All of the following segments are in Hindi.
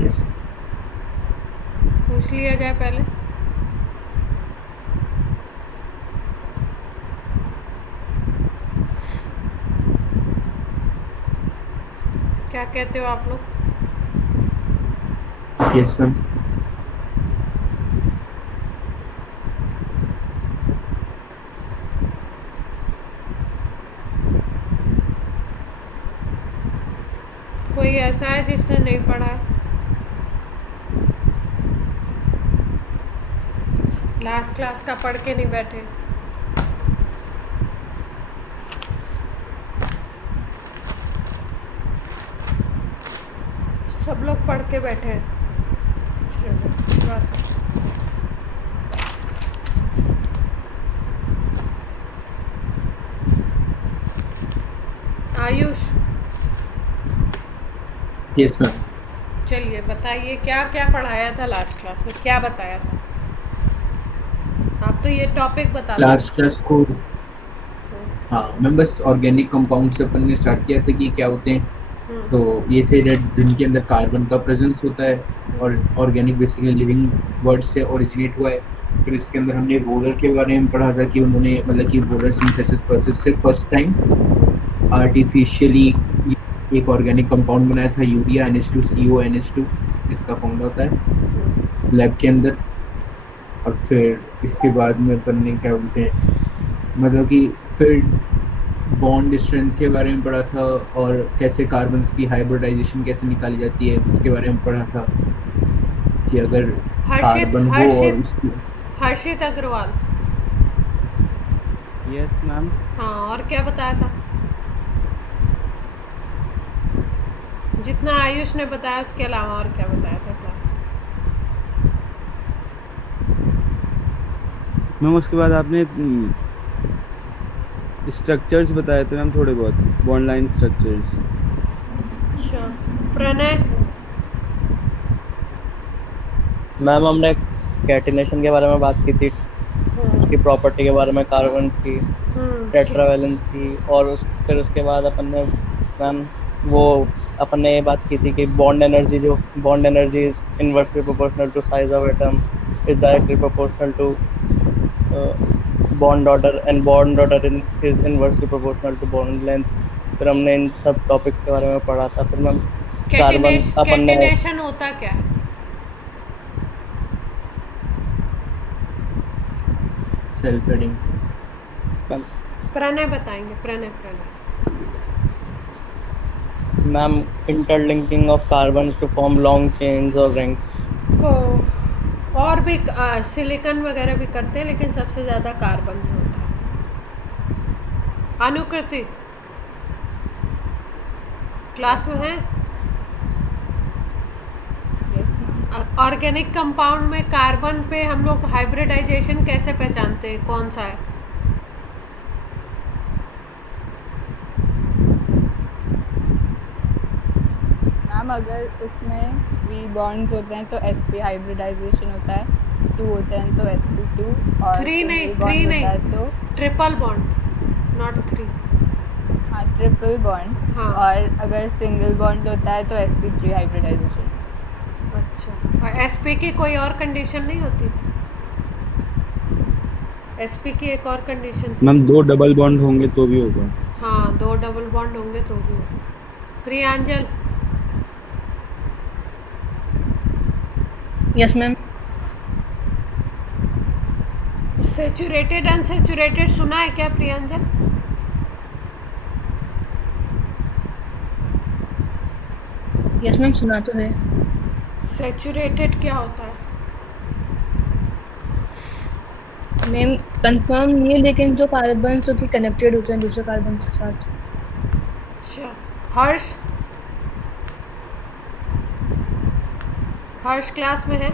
यस। पूछ लिया जाए पहले। क्या कहते हो आप लोग? Yes ma'am. कोई ऐसा है जिसने नहीं पढ़ा है? लास्ट क्लास का पढ़ के नहीं बैठे? सब लोग पढ़ के बैठे हैं। चलो, बस। Ayush, yes ma'am. चलिए बताइए क्या क्या पढ़ाया था लास्ट क्लास में, क्या बताया था? आप तो ये टॉपिक बता दो। लास्ट क्लास को, हाँ मैम, बस ऑर्गेनिक कंपाउंड से अपन ने स्टार्ट किया था कि क्या होते हैं। हम्म। तो ये थे रेड, जिनके अंदर कार्बन का प्रेजेंस होता है। और ऑर्गेनिक बेसिकली लिविंग वर्ड से ओरिजिनेट हुआ है। फिर इसके अंदर हमने बोरर के बारे में पढ़ा था कि उन्होंने मतलब कि बोरर सिंथेसिस प्रोसेस से फर्स्ट टाइम आर्टिफिशियली एक ऑर्गेनिक कंपाउंड बनाया था, यूरिया NH2CO NH2, इसका फॉर्मूला होता है लैब के अंदर। और फिर इसके बाद में अपन ने क्या बोलते हैं, मतलब कि फिर बॉन्ड स्ट्रेंथ के बारे में पढ़ा था, और कैसे कार्बन की हाइब्रिडाइजेशन कैसे निकाली जाती है उसके बारे में पढ़ा था, कि अगर हर्षित कार्बन हो और हर्षित उसकी। हर्षित अग्रवाल। Yes ma'am. हाँ, और क्या बताया था? जितना आयुष ने बताया उसके अलावा और क्या बताया था क्लास? मैम उसके बाद आपने स्ट्रक्चर्स बताए थे मैम, थोड़े बहुत बॉन्ड लाइन स्ट्रक्चर्स। अच्छा, प्रणय। मैम हमने कैटिनेशन के बारे में बात की थी, उसकी हम्म। प्रॉपर्टी के बारे में, कार्बन की, ठीक। टेट्रावैलेंस की, और फिर उसके बाद अपन ने मैम वो अपन ने ये बात की थी कि bond energy is inversely proportional to size of atom, is directly proportional to bond order, and bond order is inversely proportional to bond length. फिर हमने इन सब टॉपिक्स के बारे में पढ़ा था। फिर मैम कार्बन अपन ने कैटिनेशन होता क्या है? Self heading. प्रणय बताएंगे, Pranay Pranay. Ma'am interlinking of carbon to form long chains और रिंग्स। और भी सिलिकॉन वगैरह भी करते हैं, लेकिन सबसे ज़्यादा कार्बन में होता है। अनुकृति क्लास में है? Yes ma'am. ऑर्गेनिक कंपाउंड में कार्बन पे हम लोग हाइब्रिडाइजेशन कैसे पहचानते हैं, कौन सा है? मैम अगर उसमें 3 बॉन्ड्स होते हैं तो sp हाइब्रिडाइजेशन होता है, 2 होते हैं तो sp2, और सिंगल थ्री बॉन्ड होता है नहीं, तो ट्रिपल बॉन्ड, नॉट थ्री। हाँ ट्रिपल बॉन्ड। हाँ। और अगर सिंगल बॉन्ड होता है तो sp3 हाइब्रिडाइजेशन। अच्छा, और एसपी की कोई और कंडीशन नहीं होती? एसपी की एक और कंडीशन थी मैम ना? 2 डबल बॉन्ड होंगे तो भी होगा। हाँ, 2 डबल बॉन्ड होंगे तो भी होगा। Priyanjal. Yes ma'am. Saturated unsaturated सुना है क्या प्रियांजल? यस मैम, सुना तो है। सेचुरेटेड क्या होता है? मैम कंफर्म नहीं है, लेकिन जो कार्बन की कनेक्टेड होते हैं दूसरे कार्बन के साथ। अच्छा, हर्ष। हर्ष क्लास में है?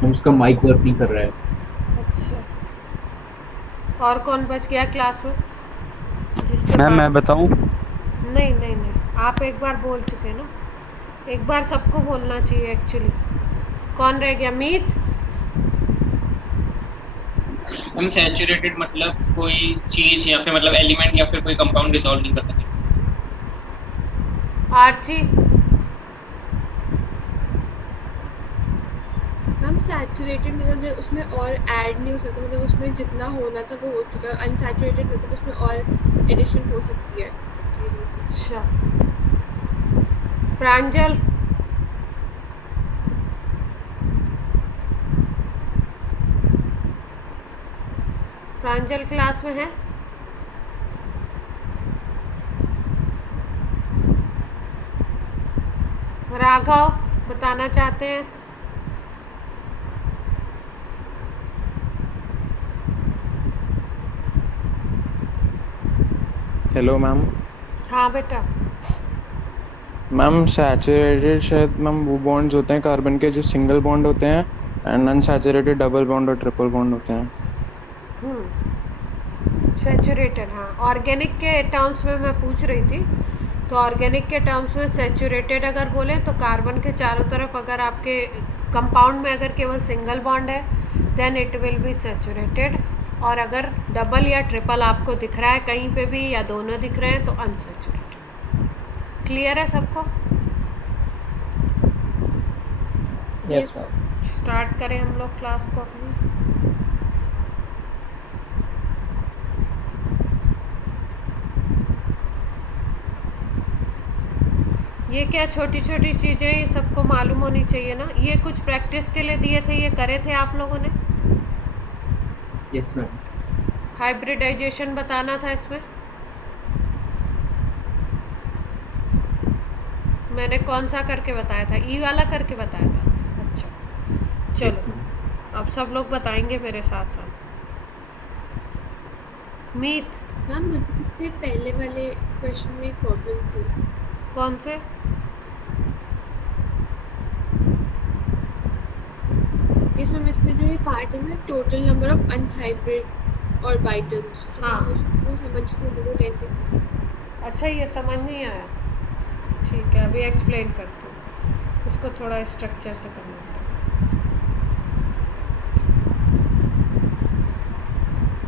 हम उसका माइक वर्क नहीं कर रहा है। अच्छा, और कौन बच गया क्लास में जिससे मैम बात? मैं बताऊं? नहीं नहीं नहीं, आप एक बार बोल चुके ना, एक बार सबको बोलना चाहिए एक्चुअली। कौन रह गया? मीत। हम सैचुरेटेड मतलब कोई चीज या फिर मतलब एलिमेंट या फिर कोई कंपाउंड डिसॉल्व नहीं कर सके। आर्ची मैम सैचुरेटेड मतलब उसमें और ऐड नहीं हो सकता, मतलब उसमें जितना होना था वो हो चुका है। अनसैचुरेटेड मतलब उसमें और एडिशन हो सकती है। अच्छा प्रांजल प्रांजल क्लास में है? राघव बताना चाहते हैं? Hello ma'am. हाँ बेटा। मैम सैचुरेटेड शायद मैम वो बॉन्ड्स होते हैं कार्बन के जो सिंगल बॉन्ड होते हैं, एंड अनसैचुरेटेड डबल बॉन्ड और ट्रिपल बॉन्ड होते हैं। सैचुरेटेड, हाँ ऑर्गेनिक के टर्म्स में मैं पूछ रही थी। तो ऑर्गेनिक के टर्म्स में सैचुरेटेड अगर बोले तो कार्बन के चारों तरफ अगर आपके कंपाउंड में अगर केवल सिंगल बॉन्ड है then it will be saturated, और अगर डबल या ट्रिपल आपको दिख रहा है कहीं पे भी या दोनों दिख रहे हैं तो अनसैचुरेटेड। क्लियर है सबको? Yes ma'am. स्टार्ट करें हम लोग क्लास को अपनी। ये क्या छोटी छोटी चीज़ें ये सबको मालूम होनी चाहिए ना। ये कुछ प्रैक्टिस के लिए दिए थे, ये करे थे आप लोगों ने? Yes ma'am. हाइब्रिडाइजेशन बताना था इसमें। मैंने कौन सा करके बताया था? ई वाला करके बताया था। अच्छा यस चलो मैम। अब सब लोग बताएंगे मेरे साथ साथ। मीत मैम मुझे इससे पहले वाले क्वेश्चन में एक प्रॉब्लम थी। कौन से? इसमें जो ये पार्ट है ना, total number of unhybrid orbitals, हाँ। उसको समझते हो कैसे? अच्छा ये समझ नहीं आया। ठीक है अभी एक्सप्लेन करती हूँ, इसको थोड़ा स्ट्रक्चर से करना पड़ेगा।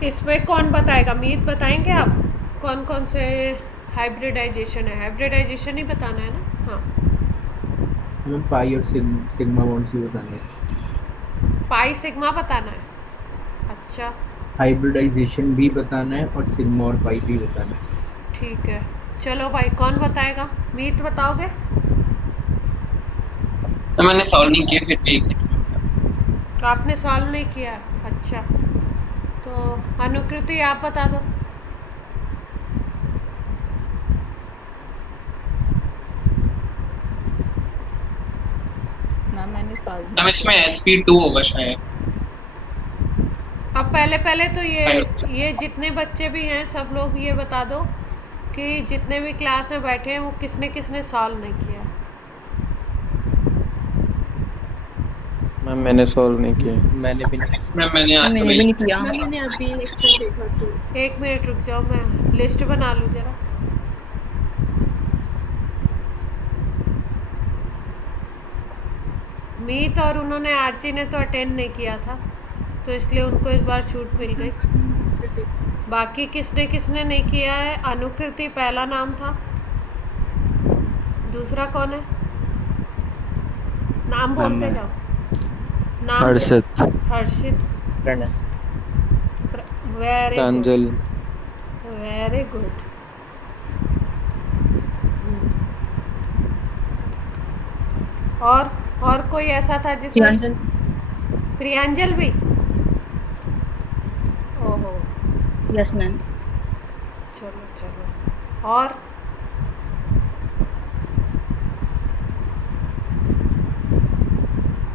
इसमें कौन बताएगा? मीत बताएंगे आप? कौन कौन से हाइब्रिडाइजेशन है? हाइब्रिडाइजेशन ही बताना है ना? हाँ हमें पाई और सिग्मा बॉन्ड्स ही बताने हैं। पाई सिग्मा बताना है। अच्छा हाइब्रिडाइजेशन भी बताना है और सिग्मा और पाई भी बताना है। ठीक है चलो भाई कौन बताएगा? मीत बताओगे? तो मैंने सॉल्व नहीं किया फिर भी। तो आपने सॉल्व नहीं किया? अच्छा तो अनुकृति आप बता दो। मैम मैंने सॉल्व मैम इसमें sp2 होगा शायद। अब पहले तो ये जितने बच्चे भी हैं सब लोग ये बता दो कि जितने भी क्लास में बैठे हैं वो किसने किसने सॉल्व नहीं किया। मैम मैंने सॉल्व नहीं किया। मैंने भी नहीं। मैम मैंने आज मैंने भी नहीं किया। मैम मैंने अभी लेक्चर देखा तो। एक मिनट रुक जाओ मैं लिस्ट बना लूँ जरा। मीत और उन्होंने आर्ची ने तो अटेंड नहीं किया था तो इसलिए उनको इस बार छूट मिल गई। बाकी किसने किसने नहीं किया है? अनुकृति पहला नाम था, दूसरा कौन है? नाम बोलते मैं। जाओ। नाम Harshit. Harshit. Pranay. Very good Pranjal. Very good. और कोई ऐसा था जिसमें प्रियांजल। प्रियांजल भी? ओहो यस मैम। चलो चलो। और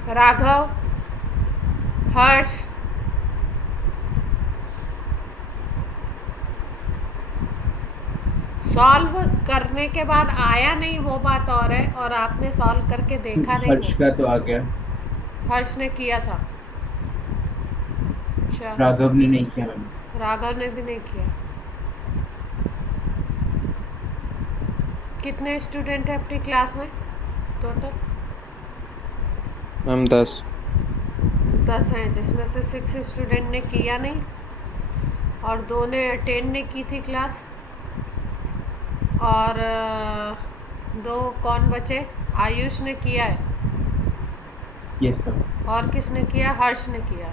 राघव, हर्ष, सॉल्व करने के बाद आया नहीं वो बात और है, और आपने सॉल्व करके देखा नहीं हर्ष का तो आ गया, वो। हर्ष ने किया था। अच्छा राघव ने नहीं किया मैम। राघव ने भी नहीं किया। कितने स्टूडेंट हैं अपनी क्लास में टोटल? मैम 10। 10 हैं जिसमें से 6 स्टूडेंट ने किया नहीं और 2 ने अटेंड नहीं की थी क्लास, और दो कौन बचे? आयुष ने किया है यस मैम। और किसने किया? हर्ष ने किया।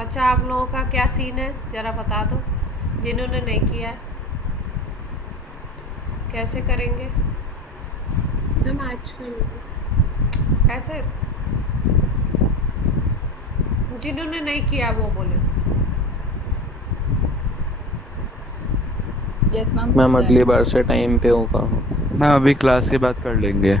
अच्छा, आप लोगों का क्या सीन है ज़रा बता दो, जिन्होंने नहीं किया है कैसे करेंगे? मैम आज कर लेंगे। ऐसे जिन्होंने नहीं किया वो बोले। Yes ma'am. मैम अगली बार से टाइम पे होगा। मैम अभी क्लास के बाद कर लेंगे।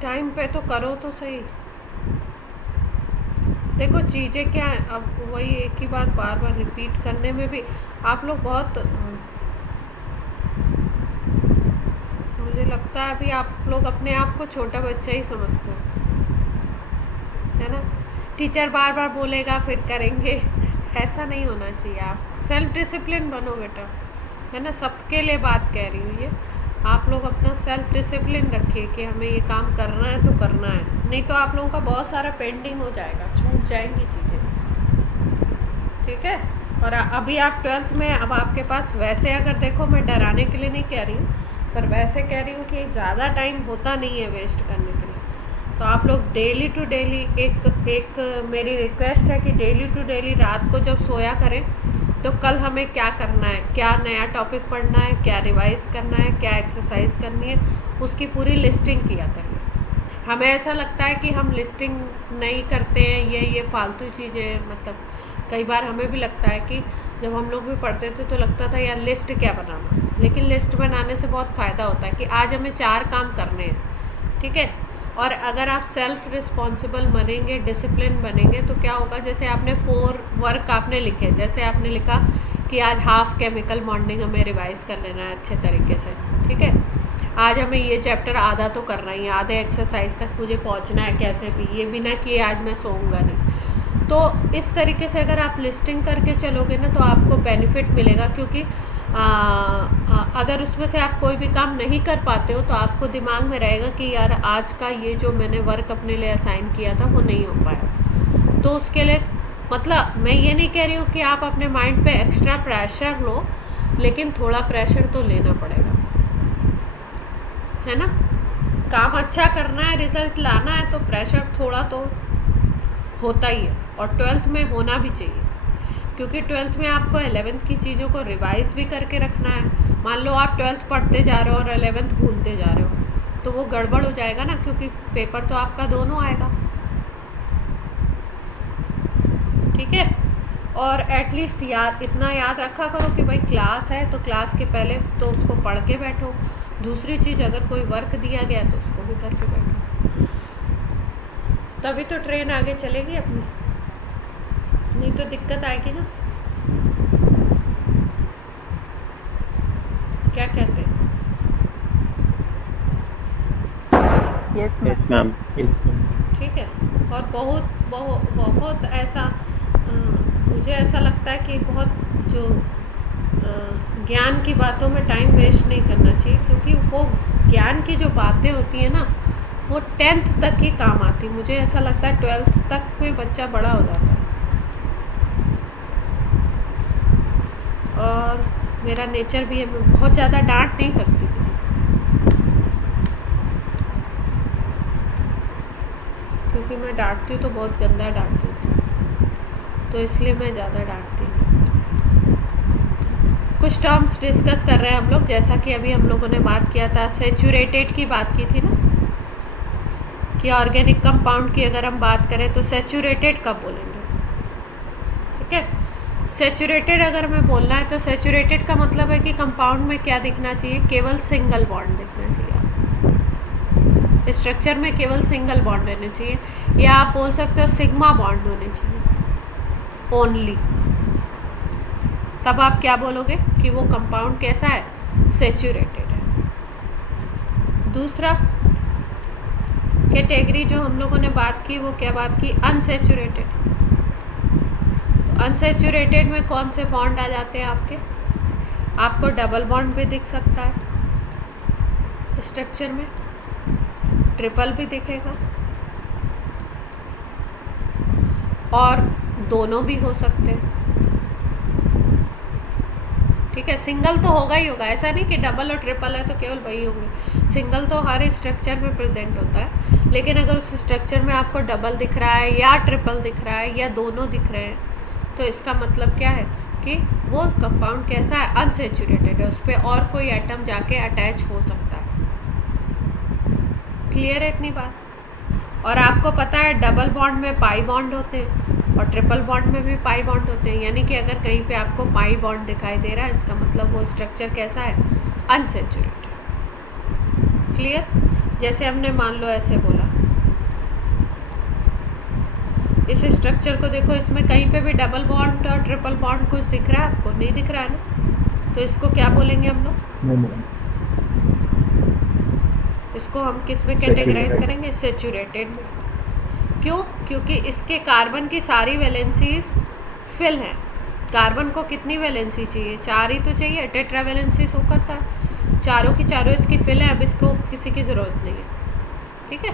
टाइम पे तो करो तो सही। देखो चीज़ें क्या है, अब वही एक ही बात बार बार रिपीट करने में भी आप लोग बहुत, मुझे लगता है अभी आप लोग अपने आप को छोटा बच्चा ही समझते हो, है ना? टीचर बार बार बोलेगा फिर करेंगे, ऐसा नहीं होना चाहिए। आप सेल्फ डिसिप्लिन बनो बेटा, है ना? सबके लिए बात कह रही हूँ ये। आप लोग अपना सेल्फ डिसिप्लिन रखिए कि हमें ये काम करना है तो करना है, नहीं तो आप लोगों का बहुत सारा पेंडिंग हो जाएगा, छूट जाएंगी चीज़ें, ठीक है? और अभी आप 12th में, अब आपके पास वैसे अगर देखो, मैं डराने के लिए नहीं कह रही हूँ, पर वैसे कह रही हूँ कि ज़्यादा टाइम होता नहीं है वेस्ट करने के लिए। तो आप लोग डेली टू डेली, एक मेरी रिक्वेस्ट है कि डेली टू डेली रात को जब सोया करें तो कल हमें क्या करना है, क्या नया टॉपिक पढ़ना है, क्या रिवाइज करना है, क्या एक्सरसाइज करनी है, उसकी पूरी लिस्टिंग किया करिए। हमें ऐसा लगता है कि हम लिस्टिंग नहीं करते हैं, ये फालतू चीज़ें, मतलब कई बार हमें भी लगता है कि जब हम लोग भी पढ़ते थे तो लगता था यार लिस्ट क्या बनाना, लेकिन लिस्ट बनाने से बहुत फ़ायदा होता है कि आज हमें 4 काम करने हैं, ठीक है? और अगर आप सेल्फ रिस्पॉन्सिबल बनेंगे, डिसिप्लिन बनेंगे, तो क्या होगा, जैसे आपने 4 वर्क आपने लिखे, जैसे आपने लिखा कि आज हाफ केमिकल बॉन्डिंग हमें रिवाइज कर लेना है अच्छे तरीके से, ठीक है? आज हमें ये चैप्टर आधा तो करना ही है, आधे एक्सरसाइज तक मुझे पहुंचना है कैसे भी, ये भी ना कि आज मैं सोऊंगा नहीं। तो इस तरीके से अगर आप लिस्टिंग करके चलोगे ना तो आपको बेनिफिट मिलेगा, क्योंकि अगर उसमें से आप कोई भी काम नहीं कर पाते हो तो आपको दिमाग में रहेगा कि यार आज का ये जो मैंने वर्क अपने लिए असाइन किया था वो नहीं हो पाया। तो उसके लिए, मतलब मैं ये नहीं कह रही हूँ कि आप अपने माइंड पे एक्स्ट्रा प्रेशर लो, लेकिन थोड़ा प्रेशर तो लेना पड़ेगा, है ना? काम अच्छा करना है, रिजल्ट लाना है, तो प्रेशर थोड़ा तो होता ही है, और 12th में होना भी चाहिए, क्योंकि 12th में आपको 11th की चीज़ों को रिवाइज भी करके रखना है। मान लो आप 12th पढ़ते जा रहे हो और 11th भूलते जा रहे हो तो वो गड़बड़ हो जाएगा ना, क्योंकि पेपर तो आपका दोनों आएगा, ठीक है? और एटलीस्ट इतना याद रखा करो कि भाई क्लास है तो क्लास के पहले तो उसको पढ़ के बैठो। दूसरी चीज़, अगर कोई वर्क दिया गया तो उसको भी करके बैठो, तभी तो ट्रेन आगे चलेगी अपनी, नहीं तो दिक्कत आएगी ना। क्या कहते हैं? Yes ma'am. Yes ma'am. ठीक है। और बहुत बहुत बहुत ऐसा मुझे ऐसा लगता है कि बहुत जो ज्ञान की बातों में टाइम वेस्ट नहीं करना चाहिए, क्योंकि वो ज्ञान की जो बातें होती है ना वो 10th तक ही काम आती। मुझे ऐसा लगता है 12th तक में बच्चा बड़ा हो जाता है, और मेरा नेचर भी है, मैं बहुत ज़्यादा डांट नहीं सकती किसी को, क्योंकि मैं डांटती हूँ तो बहुत गंदा डांट देती हूँ, तो इसलिए मैं ज़्यादा डांटती नहीं। कुछ टर्म्स डिस्कस कर रहे हैं हम लोग, जैसा कि अभी हम लोगों ने बात किया था, सैचुरेटेड की बात की थी ना, कि ऑर्गेनिक कंपाउंड की अगर हम बात करें तो सैचुरेटेड कब बोलेंगे, ठीक है? सैचुरेटेड अगर मैं बोलना है तो सैचुरेटेड का मतलब है कि कंपाउंड में क्या दिखना चाहिए, केवल सिंगल बॉन्ड दिखना चाहिए आपको, स्ट्रक्चर में केवल सिंगल बॉन्ड रहने चाहिए, या आप बोल सकते हो सिग्मा बॉन्ड होने चाहिए ओनली। तब आप क्या बोलोगे कि वो कंपाउंड कैसा है, सैचुरेटेड है। दूसरा कैटेगरी जो हम लोगों ने बात की वो क्या बात की, अनसैचुरेटेड। तो अनसैचुरेटेड में कौन से बॉन्ड आ जाते हैं आपके, आपको डबल बॉन्ड भी दिख सकता है, स्ट्रक्चर में, ट्रिपल भी दिखेगा और दोनों भी हो सकते हैं। ठीक है, सिंगल तो होगा ही होगा, ऐसा नहीं कि डबल और ट्रिपल है तो केवल वही होंगे। सिंगल तो हर स्ट्रक्चर में प्रेजेंट होता है, लेकिन अगर उस स्ट्रक्चर में आपको डबल दिख रहा है या ट्रिपल दिख रहा है या दोनों दिख रहे हैं, तो इसका मतलब क्या है कि वो कंपाउंड कैसा है, अनसेचुरेटेड है, उस पर और कोई एटम जाके अटैच हो सकता है। क्लियर है इतनी बात? और आपको पता है डबल बॉन्ड में पाई बॉन्ड होते हैं और ट्रिपल बॉन्ड में भी पाई बॉन्ड होते हैं, यानी कि अगर कहीं पे आपको पाई बॉन्ड दिखाई दे रहा है, इसका मतलब वो स्ट्रक्चर कैसा है, अनसेचुरेटेड। क्लियर? जैसे हमने मान लो ऐसे बोला, इस स्ट्रक्चर को देखो, इसमें कहीं पे भी डबल बॉन्ड और ट्रिपल बॉन्ड कुछ दिख रहा है आपको? नहीं दिख रहा है ना, तो इसको क्या बोलेंगे हम लोग? इसको हम किस में कैटेगराइज करेंगे? सेचुरेटेड में। क्यों? क्योंकि इसके कार्बन की सारी वैलेंसीज फिल हैं। कार्बन को कितनी वैलेंसी चाहिए? 4 ही तो चाहिए, टेट्रा वैलेंसी शो करता है, चारों की चारों इसकी फिल है, अब इसको किसी की ज़रूरत नहीं है। ठीक है।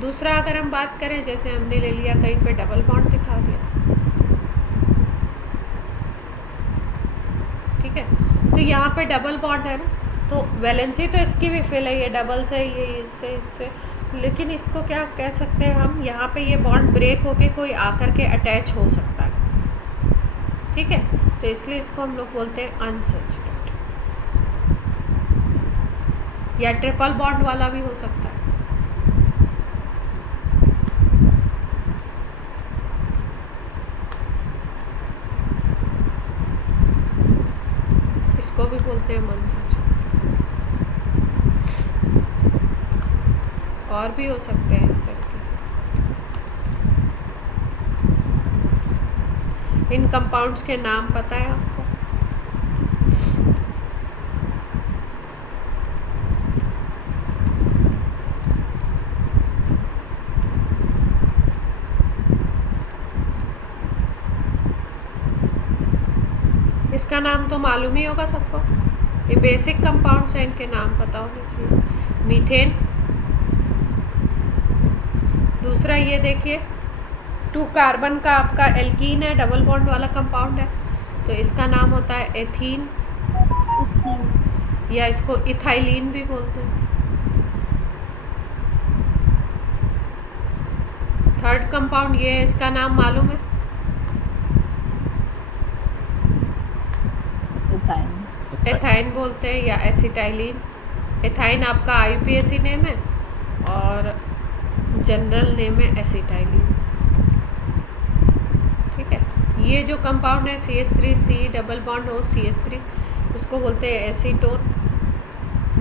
दूसरा अगर हम बात करें, जैसे हमने ले लिया कहीं पे डबल बॉन्ड दिखा दिया, ठीक है, तो यहाँ पे डबल बॉन्ड है ना, तो वैलेंसी तो इसकी भी फिल है, ये डबल से, ये इससे, लेकिन इसको क्या कह सकते हैं हम, यहाँ पे ये बॉन्ड ब्रेक होके कोई आकर के अटैच हो सकता है। ठीक है, तो इसलिए इसको हम लोग बोलते हैं अनसेचुरेटेड, या ट्रिपल बॉन्ड वाला भी हो सकता है। इसको भी बोलते हैं अनसेचुरेटेड। और भी हो सकते हैं इस तरीके से। इन कंपाउंड्स के नाम पता है आपको? इसका नाम तो मालूम ही होगा सबको, ये बेसिक कंपाउंड्स हैं, इनके नाम पता होने चाहिए। मीथेन। दूसरा ये देखिए, 2 कार्बन का आपका एल्कीन है, डबल बॉन्ड वाला कंपाउंड है, तो इसका नाम होता है एथीन, या इसको इथाइलिन भी बोलते हैं। थर्ड कंपाउंड ये है, इसका नाम मालूम है? एथाइन बोलते हैं या एसिटाइलिन। एथाइन आपका आईयूपीएसी नेम है और जनरल नेम है एसिटाइलिन। ठीक है, ये जो कंपाउंड है CH3C डबल बॉन्ड हो CH3, उसको बोलते हैं एसीटोन।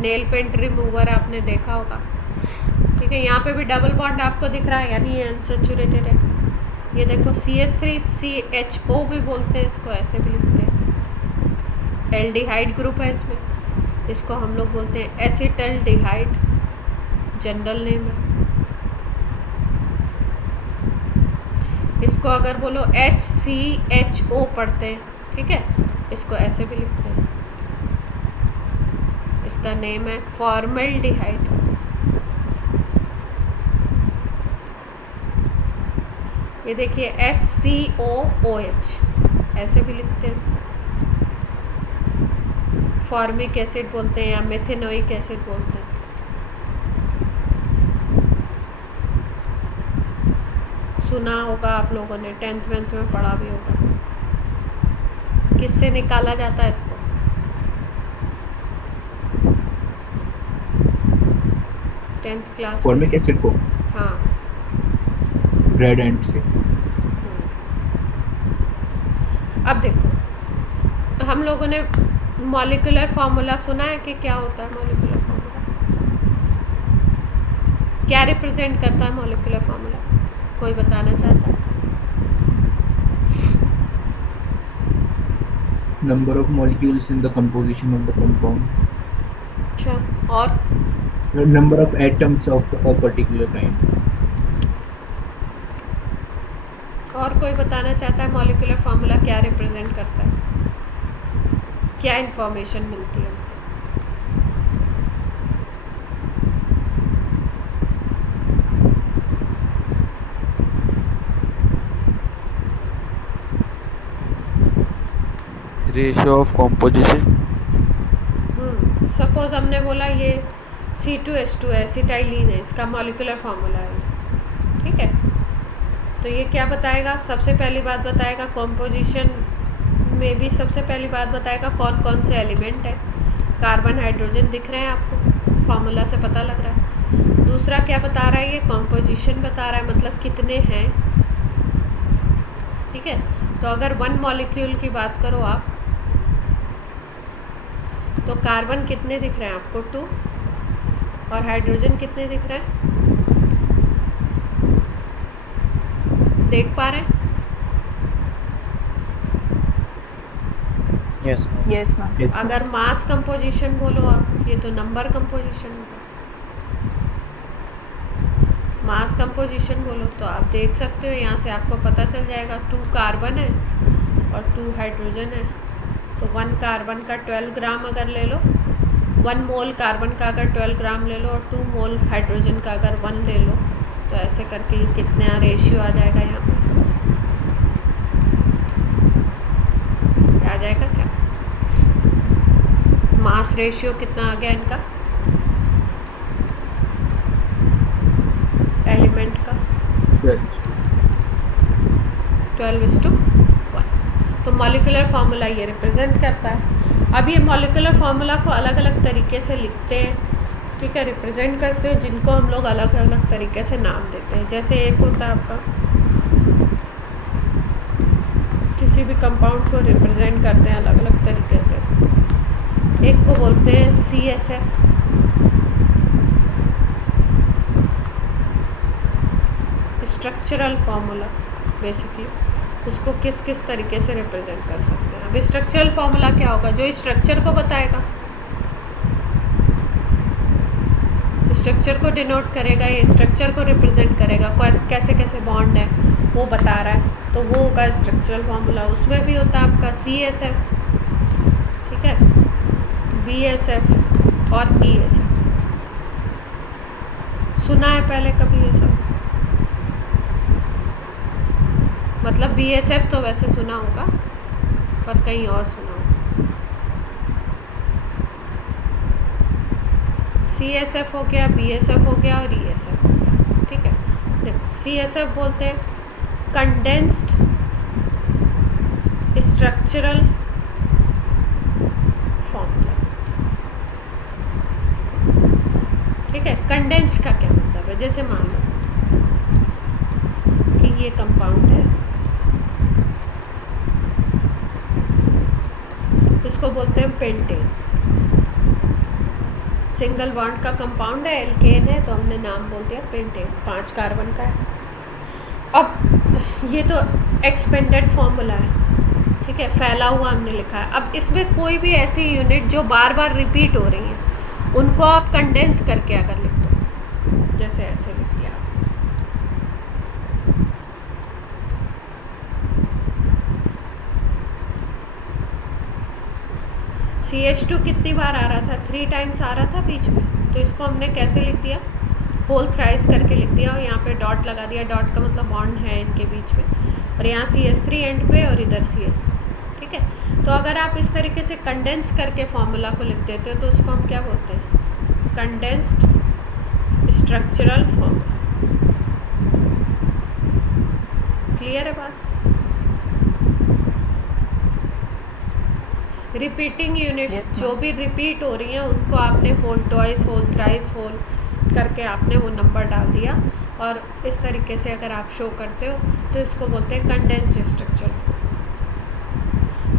नेल पेंट रिमूवर आपने देखा होगा। ठीक है, यहाँ पे भी डबल बॉन्ड आपको दिख रहा है, यानी ये अनसेचुरेटेड है। ये देखो CH3CHO भी बोलते हैं इसको, ऐसे भी लिखते हैं। एल्डिहाइड ग्रुप है इसमें, इसको हम लोग बोलते हैं एसिटल्डिहाइड, जनरल नेम है। इसको अगर बोलो HCHO पढ़ते हैं, ठीक है, इसको ऐसे भी लिखते हैं, इसका नेम है फॉर्मल्डिहाइड। ये देखिए SCOOH, ऐसे भी लिखते हैं इसको। फॉर्मिक एसिड बोलते हैं या मेथेनोइक एसिड बोलते हैं। सुना होगा आप लोगों ने, 10th में पढ़ा भी होगा। किससे निकाला जाता है इसको? Tenth class. फॉर्मिक एसिड को? हाँ, रेड एंड से। अब देखो, तो हम लोगों ने मॉलिक्यूलर फार्मूला सुना है कि क्या होता है मॉलिक्यूलर फार्मूला? क्या रिप्रेजेंट करता है मॉलिक्यूलर फार्मूला? कोई बताना चाहता है? Number of molecules in the composition of the compound. अच्छा, और The number of atoms of a particular kind. और कोई बताना चाहता है मॉलिक्यूलर फार्मूला क्या रिप्रेजेंट करता है? क्या इंफॉर्मेशन मिलती है? Ratio of composition. सपोज हमने बोला ये C2H2 है, एसिटाइलिन है, इसका मॉलिक्यूलर फार्मूला है, ठीक है। तो ये क्या बताएगा, सबसे पहली बात बताएगा कॉम्पोजिशन में भी सबसे पहली बात बताएगा कौन कौन से एलिमेंट है। कार्बन हाइड्रोजन दिख रहे हैं आपको, फार्मूला से पता लग रहा है। दूसरा क्या बता रहा है, ये कॉम्पोजिशन बता रहा है, मतलब कितने हैं, ठीक है। तो अगर वन मॉलिक्यूल की बात करो आप, तो कार्बन कितने दिख रहे हैं आपको 2, और हाइड्रोजन कितने दिख रहे हैं, देख पा रहे हैं? Yes yes ma'am. अगर मास कंपोजिशन बोलो आप, ये तो नंबर कंपोजिशन होगा। मास कंपोजिशन बोलो तो आप देख सकते हो, यहाँ से आपको पता चल जाएगा 2 कार्बन है और 2 हाइड्रोजन है। तो 1 कार्बन का 12 ग्राम अगर ले लो, 1 मोल कार्बन का अगर 12 ग्राम ले लो, और 2 मोल हाइड्रोजन का अगर 1 ले लो, तो ऐसे करके कितना रेशियो आ जाएगा, यहाँ पे आ जाएगा क्या, मास रेशियो कितना आ गया इनका एलिमेंट का, 12:1। तो मॉलिक्यूलर फार्मूला ये रिप्रेजेंट करता है। अब ये मॉलिक्यूलर फार्मूला को अलग अलग तरीके से लिखते हैं, ठीक है, रिप्रेजेंट करते हैं, जिनको हम लोग अलग अलग तरीके से नाम देते हैं। जैसे एक होता है आपका, किसी भी कंपाउंड को रिप्रेजेंट करते हैं अलग अलग तरीके से। एक को बोलते हैं CSF, स्ट्रक्चरल फार्मूला, बेसिकली उसको किस किस तरीके से रिप्रेजेंट कर सकते हैं। अब स्ट्रक्चरल फार्मूला क्या होगा, जो स्ट्रक्चर को बताएगा, स्ट्रक्चर को डिनोट करेगा, ये स्ट्रक्चर को रिप्रेजेंट करेगा, कैसे कैसे बॉन्ड है वो बता रहा है, तो वो होगा स्ट्रक्चरल फार्मूला। उसमें भी होता है आपका CSF, ठीक है, BSF और ESF। सुना है पहले कभी ये सब, मतलब BSF तो वैसे सुना होगा पर कहीं और सुना होगा। CSF हो गया, BSF हो गया और ESF हो गया, ठीक है। देखो CSF बोलते हैं कंडेंस्ड स्ट्रक्चरल फॉर्मूला, ठीक है। कंडेंस का क्या मतलब है, जैसे मान लो कि ये कंपाउंड है, इसको बोलते हैं पेंटेन, सिंगल बॉन्ड का कंपाउंड है, एल्केन है, तो हमने नाम बोल दिया पेंटेन, 5 कार्बन का है। अब ये तो एक्सपेंडेड फॉर्मूला है, ठीक है, फैला हुआ हमने लिखा है। अब इसमें कोई भी ऐसी यूनिट जो बार बार रिपीट हो रही हैं, उनको आप कंडेंस करके अगर लिख दो, जैसे ऐसे लिख दिया आपने, CH2 कितनी बार आ रहा था, 3 टाइम्स आ रहा था बीच में, तो इसको हमने कैसे लिख दिया, होल थ्राइस करके लिख दिया, और यहाँ पे डॉट लगा दिया। डॉट का मतलब बॉन्ड है इनके बीच में, और यहाँ CH3 एंड पे और इधर CH3, ठीक है। तो अगर आप इस तरीके से कंडेंस करके फॉर्मूला को लिख देते हो तो उसको हम क्या बोलते हैं, कंडेंस्ड स्ट्रक्चरल फॉर्मूला। क्लियर है बात? रिपीटिंग यूनिट्स जो भी रिपीट हो रही हैं उनको आपने whole twice, whole thrice, whole करके आपने वो नंबर डाल दिया, और इस तरीके से अगर आप शो करते हो तो इसको बोलते हैं कंडेंस्ड स्ट्रक्चर।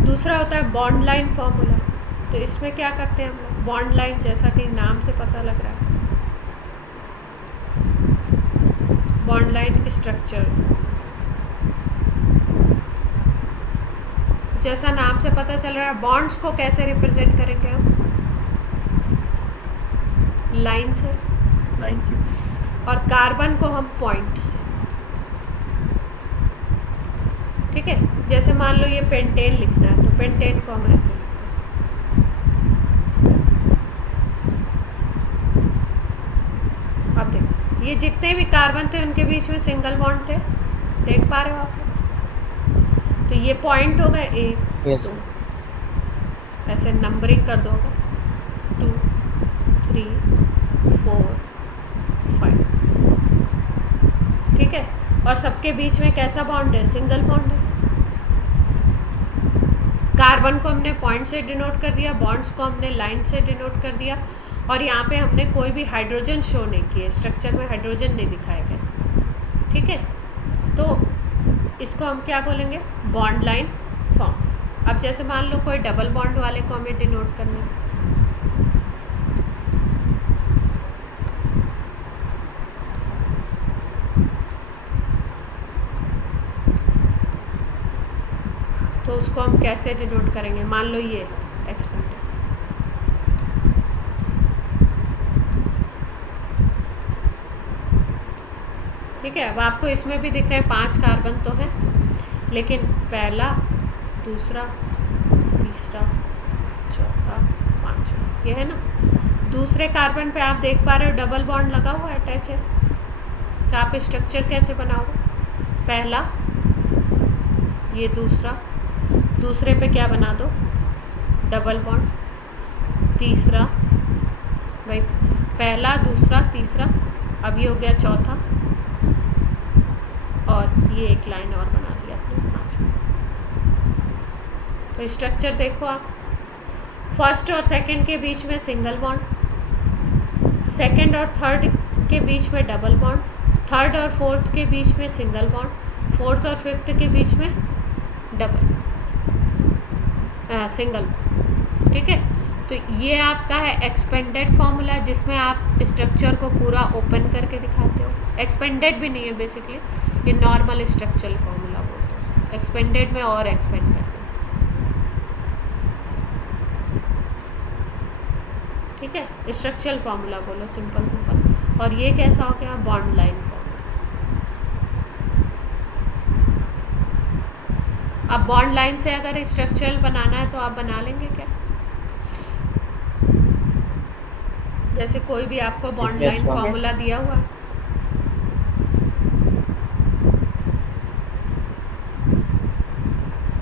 दूसरा होता है बॉन्ड लाइन फार्मूला। तो इसमें क्या करते हैं हम लोग, बॉन्ड लाइन, जैसा कि नाम से पता लग रहा है, बॉन्ड लाइन स्ट्रक्चर, जैसा नाम से पता चल रहा है, बॉन्ड्स को कैसे रिप्रेजेंट करेंगे हम, लाइन से, और कार्बन को हम पॉइंट से, ठीक है। जैसे मान लो ये पेंटेन लिखना है, तो पेंटेन को हम ऐसे लिखते हैं। अब देखो ये जितने भी कार्बन थे उनके बीच में सिंगल बॉन्ड थे, देख पा रहे हो आप, तो ये पॉइंट हो गए 1 Yes. 2 ऐसे नंबरिंग कर दोगे 2 3 4 5, ठीक है। और सबके बीच में कैसा बॉन्ड है? सिंगल बॉन्ड है। कार्बन को हमने पॉइंट से डिनोट कर दिया, बॉन्ड्स को हमने लाइन से डिनोट कर दिया, और यहाँ पे हमने कोई भी हाइड्रोजन शो नहीं किए, स्ट्रक्चर में हाइड्रोजन नहीं दिखाए गए, ठीक है। तो इसको हम क्या बोलेंगे? Bond line form. अब जैसे मान लो कोई डबल बॉन्ड वाले को हमें डिनोट करना है, तो उसको हम कैसे डिनोट करेंगे? मान लो ये एक्सपेंडेड, ठीक है। अब आपको इसमें भी दिख रहे हैं 5 कार्बन तो हैं, लेकिन पहला, दूसरा, तीसरा, चौथा, पांचवा, ये है ना। दूसरे कार्बन पे आप देख पा रहे हो डबल बॉन्ड लगा हुआ है, अटैच है। तो आप स्ट्रक्चर कैसे बनाओगे? पहला, ये दूसरा, दूसरे पे क्या बना दो? डबल बॉन्ड, तीसरा, भाई पहला, दूसरा, तीसरा, अब ये हो गया चौथा, और ये एक लाइन और बना दिया आपने, पांचवा। तो स्ट्रक्चर देखो आप, फर्स्ट और सेकंड के बीच में सिंगल बॉन्ड, सेकंड और थर्ड के बीच में डबल बॉन्ड, थर्ड और फोर्थ के बीच में सिंगल बॉन्ड, फोर्थ और फिफ्थ के बीच में डबल सिंगल, ठीक है। तो ये आपका है एक्सपेंडेड फॉर्मूला, जिसमें आप स्ट्रक्चर को पूरा ओपन करके दिखाते हो। एक्सपेंडेड भी नहीं है बेसिकली, ये नॉर्मल स्ट्रक्चरल फॉर्मूला बोलते हैं। एक्सपेंडेड में और एक्सपेंड करते हैं, ठीक है। स्ट्रक्चरल फॉर्मूला बोलो, सिंपल सिंपल। और ये कैसा हो गया? Bond line formula. अब बॉन्ड लाइन से अगर स्ट्रक्चरल बनाना है तो आप बना लेंगे क्या? जैसे कोई भी आपको बॉन्ड लाइन फॉर्मूला दिया हुआ है,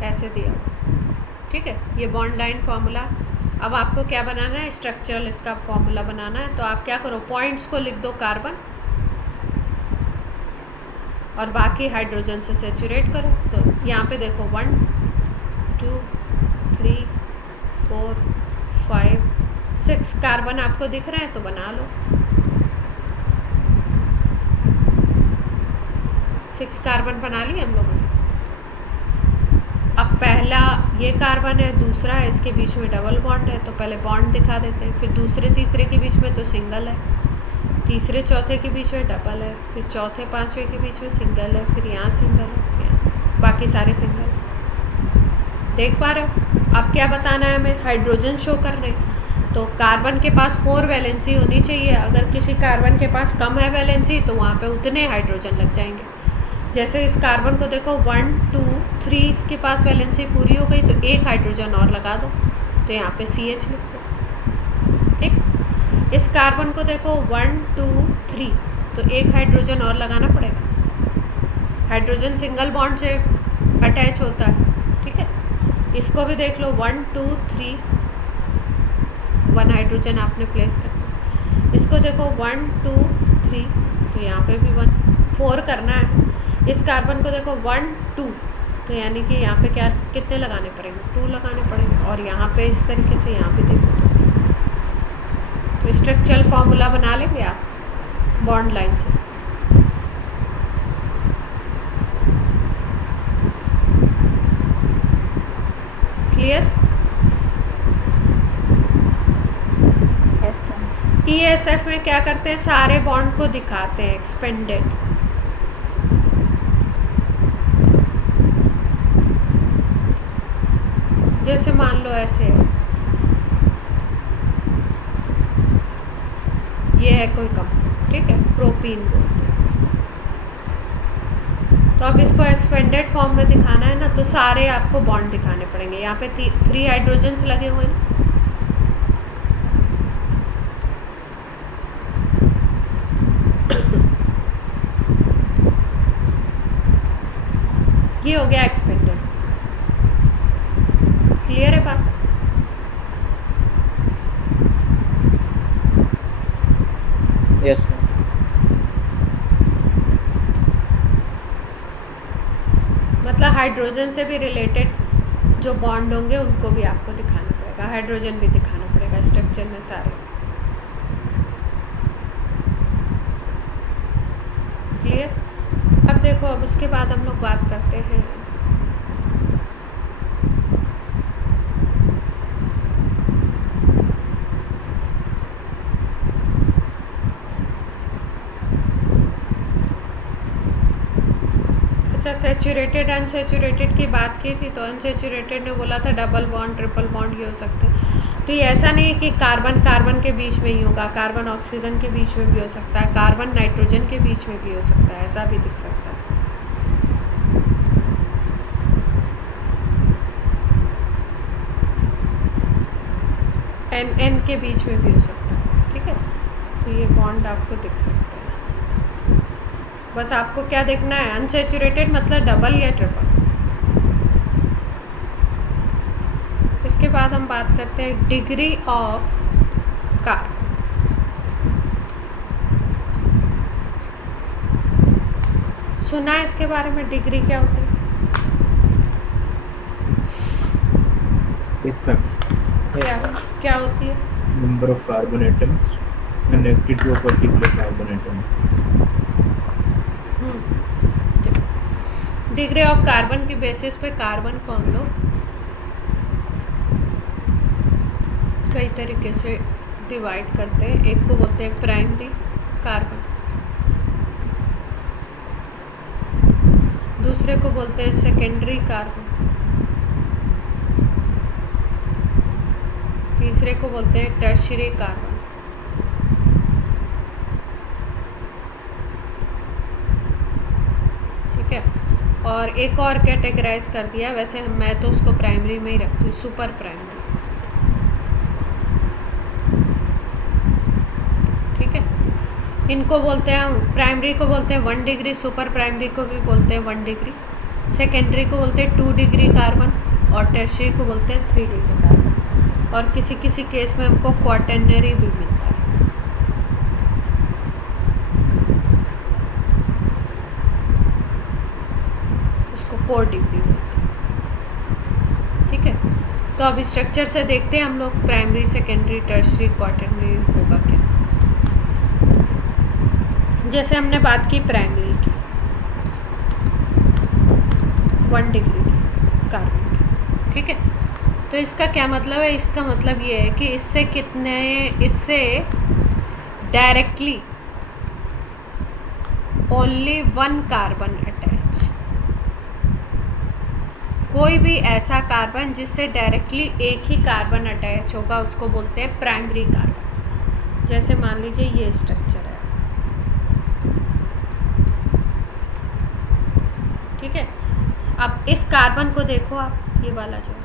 ऐसे दिया हुआ, ठीक है, ये बॉन्ड लाइन फॉर्मूला। अब आपको क्या बनाना है? स्ट्रक्चरल इसका फॉर्मूला बनाना है। तो आप क्या करो? पॉइंट्स को लिख दो कार्बन, और बाकी हाइड्रोजन से सेचुरेट करो। तो यहाँ पे देखो 1 2 3 4 5 6 कार्बन आपको दिख रहे हैं, तो बना लो। 6 कार्बन बना लिए हम लोगों ने। अब पहला ये कार्बन है, दूसरा है, इसके बीच में डबल बॉन्ड है, तो पहले बॉन्ड दिखा देते हैं। फिर दूसरे तीसरे के बीच में तो सिंगल है, तीसरे चौथे के बीच में डबल है, फिर चौथे पांचवे के बीच में सिंगल है, फिर यहाँ सिंगल है, यहाँ बाकी सारे सिंगल। देख पा रहे हो? अब क्या बताना है हमें? हाइड्रोजन शो करने। तो कार्बन के पास 4 वैलेंसी होनी चाहिए। अगर किसी कार्बन के पास कम है वैलेंसी, तो वहाँ पे उतने हाइड्रोजन लग जाएंगे। जैसे इस कार्बन को देखो 1 2 3, इसके पास वैलेंसी पूरी हो गई, तो एक हाइड्रोजन और लगा दो, तो यहाँ पे CH लिख दो, ठीक। इस कार्बन को देखो 1 2 3, तो एक हाइड्रोजन और लगाना पड़ेगा। हाइड्रोजन सिंगल बॉन्ड से अटैच होता है, ठीक है। इसको भी देख लो 1 2 3, 1 हाइड्रोजन आपने प्लेस करना। इसको देखो 1 2 3, तो यहाँ पे भी 1 4 करना है। इस कार्बन को देखो 1 2, तो यानी कि यहाँ पे क्या कितने लगाने पड़ेंगे? 2 लगाने पड़ेंगे। और यहाँ पे इस तरीके से यहाँ पे देखो, तो स्ट्रक्चरल फॉर्मूला बना लेंगे आप बॉन्ड लाइन से। क्लियर? ESF में क्या करते हैं? सारे बॉन्ड को दिखाते हैं एक्सपेंडेड। जैसे मान लो ऐसे है, ये है कोई कंपाउंड, ठीक है, प्रोपीन बोलते हैं इसको। तो अब इसको एक्सपेंडेड फॉर्म में दिखाना है ना, तो सारे आपको बॉन्ड दिखाने पड़ेंगे। यहाँ पे 3 हाइड्रोजन्स लगे हुए हैं, ये हो गया एक्सपेंडेड। क्लियर है बात? Yes ma'am. मतलब हाइड्रोजन से भी रिलेटेड जो बॉन्ड होंगे उनको भी आपको दिखाना पड़ेगा, हाइड्रोजन भी दिखाना पड़ेगा स्ट्रक्चर में सारे। क्लियर? अब देखो, अब उसके बाद हम लोग बात करते हैं अच्छा, सैचुरेटेड अनसैचुरेटेड की बात की थी, तो अनसैचुरेटेड ने बोला था डबल बॉन्ड ट्रिपल बॉन्ड ये हो सकते हैं। तो ये ऐसा नहीं है कि कार्बन कार्बन के बीच में ही होगा, कार्बन ऑक्सीजन के बीच में भी हो सकता है, कार्बन नाइट्रोजन के बीच में भी हो सकता है, ऐसा भी दिख सकता है। एन एन के बीच में भी हो सकता है, ठीक है। तो ये बॉन्ड आपको दिख सकता है। बस आपको क्या देखना है, अनसैचुरेटेड मतलब डबल या ट्रिपल। इसके बाद हम बात करते हैं डिग्री ऑफ कार्बन। सुना है इसके बारे में, डिग्री क्या होती है? Yes, ma'am. क्या होती है? Number of carbon atoms connected to a particular carbon atom. Degree of carbon की बेसिस पे कार्बन को हम लोग कई तरीके से डिवाइड करते हैं। एक को बोलते हैं प्राइमरी कार्बन, दूसरे को बोलते हैं सेकेंडरी कार्बन, तीसरे को बोलते हैं टर्शियरी कार्बन। ठीक है, और एक और कैटेगराइज कर दिया, वैसे मैं तो उसको प्राइमरी में ही रखती हूँ, सुपर प्राइमरी। ठीक है, इनको बोलते हैं हम, प्राइमरी को बोलते हैं 1 डिग्री, सुपर प्राइमरी को भी बोलते हैं 1 डिग्री, सेकेंडरी को बोलते हैं 2 डिग्री कार्बन, और टर्शियरी को बोलते हैं 3 डिग्री कार्बन। और किसी किसी केस में हमको क्वाटर्नरी भी मिलता है। उसको 4 डिग्री मिलता है। ठीक है, तो अब स्ट्रक्चर से देखते हैं हम लोग प्राइमरी, सेकेंडरी, टर्शियरी, क्वाटर्नरी होगा क्या। जैसे हमने बात की प्राइमरी की, 1 डिग्री की कार्बन की। ठीक है, तो इसका क्या मतलब है? इसका मतलब ये है कि इससे डायरेक्टली ओनली 1 कार्बन अटैच। कोई भी ऐसा कार्बन जिससे डायरेक्टली एक ही कार्बन अटैच होगा उसको बोलते हैं प्राइमरी कार्बन। जैसे मान लीजिए ये स्ट्रक्चर है, ठीक है। अब इस कार्बन को देखो आप, ये वाला जो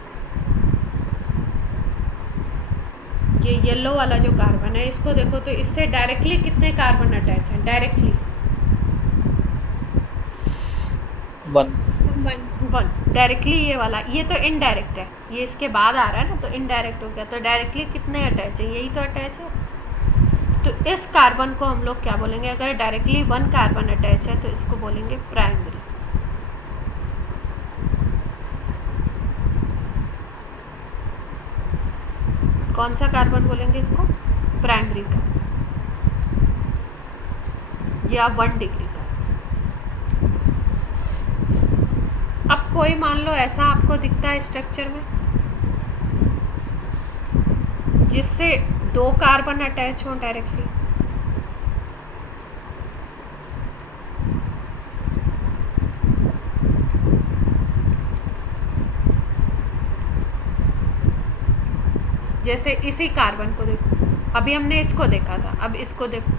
ये येलो वाला जो कार्बन है, इसको देखो तो इससे डायरेक्टली कितने कार्बन अटैच हैं? Directly 1 directly. ये वाला, ये तो इनडायरेक्ट है, ये इसके बाद आ रहा है ना, तो इनडायरेक्ट हो गया। तो डायरेक्टली कितने अटैच है? यही तो अटैच है। तो इस कार्बन को हम लोग क्या बोलेंगे? अगर डायरेक्टली 1 कार्बन अटैच है तो इसको बोलेंगे प्राइमरी। कौन सा कार्बन बोलेंगे इसको? प्राइमरी कार्बन, या 1 डिग्री का। अब कोई मान लो ऐसा आपको दिखता है स्ट्रक्चर में जिससे 2 कार्बन अटैच हों डायरेक्टली, जैसे इसी कार्बन को देखो, अभी हमने इसको देखा था, अब इसको देखो,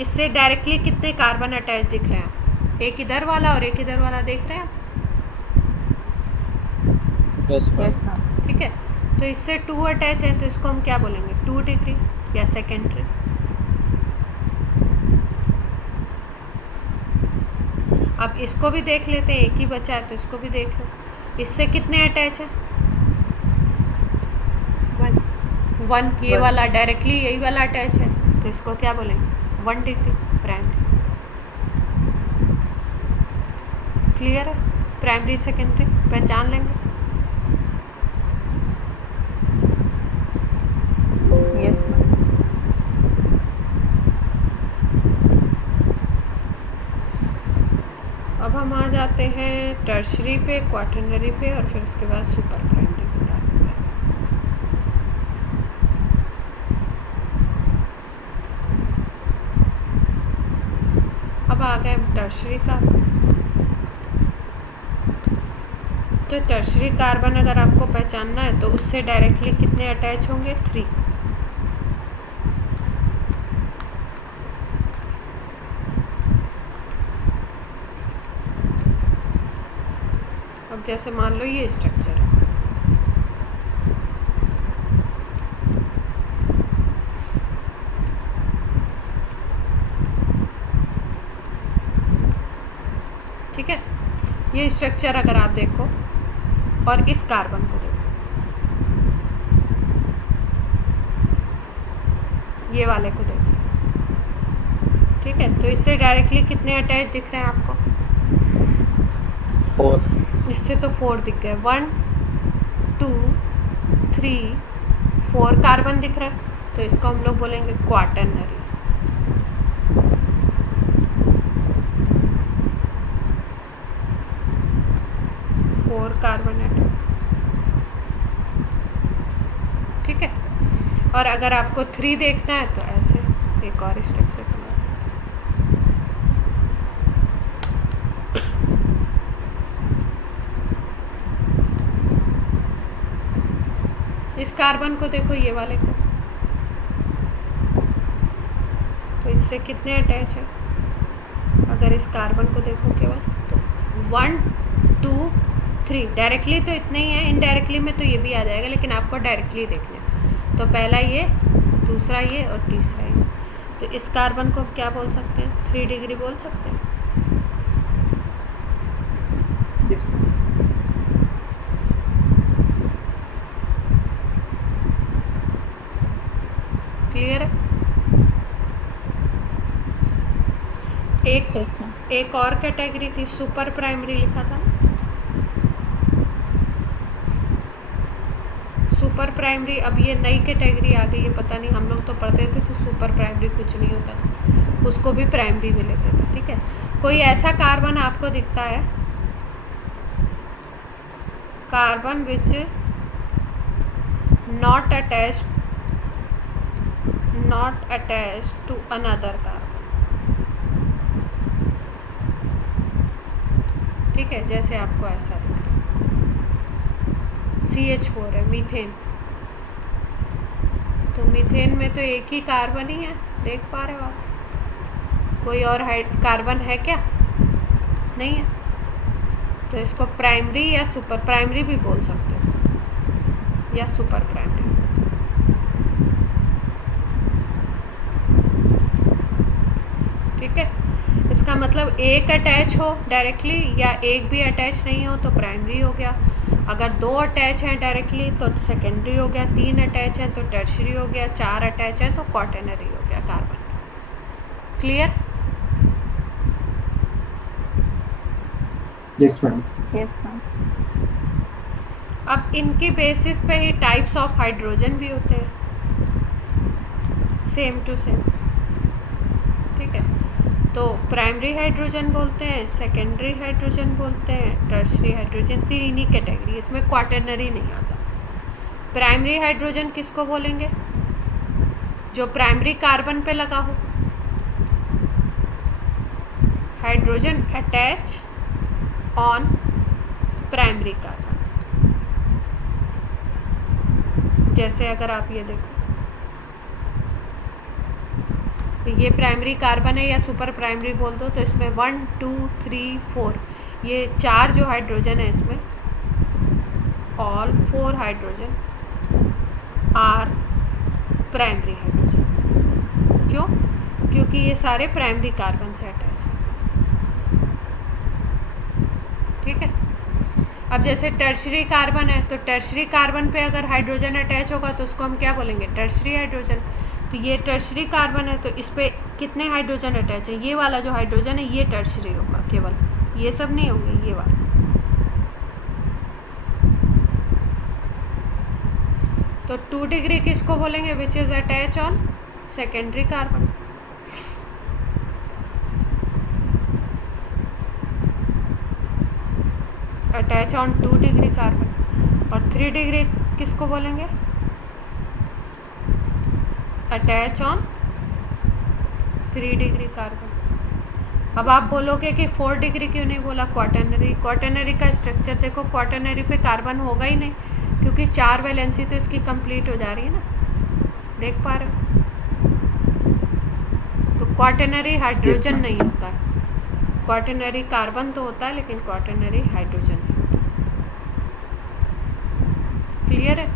इससे डायरेक्टली कितने कार्बन अटैच दिख रहे हैं आपको? एक इधर वाला और एक इधर वाला, देख रहे हैं आप? Yes ma'am. ठीक है, तो इससे 2 अटैच है, तो इसको हम क्या बोलेंगे? 2 डिग्री या सेकेंडरी। अब इसको भी देख लेते हैं, एक ही बचा है तो इसको भी देख लो। इससे कितने अटैच है? 1। ये वाला डायरेक्टली यही वाला अटैच है, तो इसको क्या बोलेंगे? 1 डिग्री प्राइमरी। क्लियर है? प्राइमरी सेकेंडरी पहचान लेंगे। Yes ma'am. अब हम आ जाते हैं टर्शरी पे, क्वाटरनरी पे, और फिर उसके बाद सुपर प्राइमरी बता देंगे। अब आ गए हम टर्शरी कार्बन। तो टर्शरी कार्बन अगर आपको पहचानना है तो उससे डायरेक्टली कितने अटैच होंगे? 3। अब जैसे मान लो ये स्ट्रक्चर है, ठीक है? ये स्ट्रक्चर अगर आप देखो और इस कार्बन को देखो, ये वाले को देखो, ठीक है? तो इससे डायरेक्टली कितने अटैच दिख रहे हैं आपको? 4। इससे तो 4 दिख गए। 1 2 3 4 कार्बन दिख रहा है, तो इसको हम लोग बोलेंगे क्वाटरनरी। कार्बन एटम, ठीक है? और अगर आपको 3 देखना है तो ऐसे एक और स्ट्रक्चर बना देते। इस कार्बन को देखो, ये वाले को, तो इससे कितने अटैच है? अगर इस कार्बन को देखो केवल, तो 1 2 3 डायरेक्टली तो इतने ही है, इनडायरेक्टली में तो ये भी आ जाएगा, लेकिन आपको डायरेक्टली देखना है। तो पहला ये, दूसरा ये और तीसरा ये। तो इस कार्बन को क्या बोल सकते हैं? 3 डिग्री बोल सकते हैं। यस। क्लियर है? एक और कैटेगरी थी, सुपर प्राइमरी लिखा था ना। सुपर प्राइमरी, अब ये नई कैटेगरी आ गई है, पता नहीं, हम लोग तो पढ़ते थे तो सुपर प्राइमरी कुछ नहीं होता था, उसको भी प्राइमरी भी लेते थे, ठीक है? कोई ऐसा कार्बन आपको दिखता है, carbon which is not attached to another carbon, ठीक है? जैसे आपको ऐसा दिख रहा है, CH4 है, मीथेन। तो मीथेन में तो एक ही कार्बन ही है, देख पा रहे हो आप? कोई और कार्बन है क्या? नहीं है। तो इसको प्राइमरी या सुपर प्राइमरी भी बोल सकते हो, या सुपर प्राइमरी। ठीक है? इसका मतलब एक अटैच हो डायरेक्टली या एक भी अटैच नहीं हो तो प्राइमरी हो गया। अगर 2 अटैच हैं डायरेक्टली तो सेकेंडरी हो गया, 3 अटैच हैं तो टर्शरी हो गया, 4 अटैच हैं तो क्वाटरनरी हो गया carbon. Clear? Yes ma'am. Yes ma'am. अब इनकी बेसिस पे ही टाइप्स ऑफ हाइड्रोजन भी होते हैं, सेम टू सेम, ठीक है? तो प्राइमरी हाइड्रोजन बोलते हैं, सेकेंडरी हाइड्रोजन बोलते हैं, टर्शरी हाइड्रोजन, 3 ही कैटेगरी, इसमें क्वाटरनरी नहीं आता। प्राइमरी हाइड्रोजन किसको बोलेंगे? जो प्राइमरी कार्बन पे लगा हो, hydrogen attach on primary carbon. जैसे अगर आप ये देखो, ये प्राइमरी कार्बन है या सुपर प्राइमरी बोल दो, तो इसमें 1 2 3 4 ये 4 जो हाइड्रोजन है इसमें, all 4 hydrogen are primary hydrogen. क्यों? क्योंकि ये सारे प्राइमरी कार्बन से अटैच हैं, ठीक है? अब जैसे टर्शरी कार्बन है, तो टर्शरी कार्बन पे अगर हाइड्रोजन अटैच होगा तो उसको हम क्या बोलेंगे? Tertiary hydrogen. तो ये टर्शरी कार्बन है, तो इस पे कितने हाइड्रोजन अटैच है? ये वाला जो हाइड्रोजन है ये टर्शरी होगा केवल, ये सब नहीं होंगे, ये वाला। तो 2 डिग्री किसको बोलेंगे? Which is attach on secondary carbon. Attach on 2 degree carbon. और 3 डिग्री किसको बोलेंगे? Attach on 3 degree carbon. अब आप बोलोगे कि 4 डिग्री क्यों नहीं बोला? क्वाटरनरी, क्वाटरनरी का स्ट्रक्चर देखो, क्वाटरनरी पे कार्बन होगा ही नहीं, क्योंकि 4 वैलेंसी तो इसकी कंप्लीट हो जा रही है ना, देख पा रहे हो? तो क्वाटरनरी हाइड्रोजन ma'am. नहीं होता है, क्वाटरनरी कार्बन तो होता है लेकिन क्वाटरनरी हाइड्रोजन नहीं होता। क्लियर है?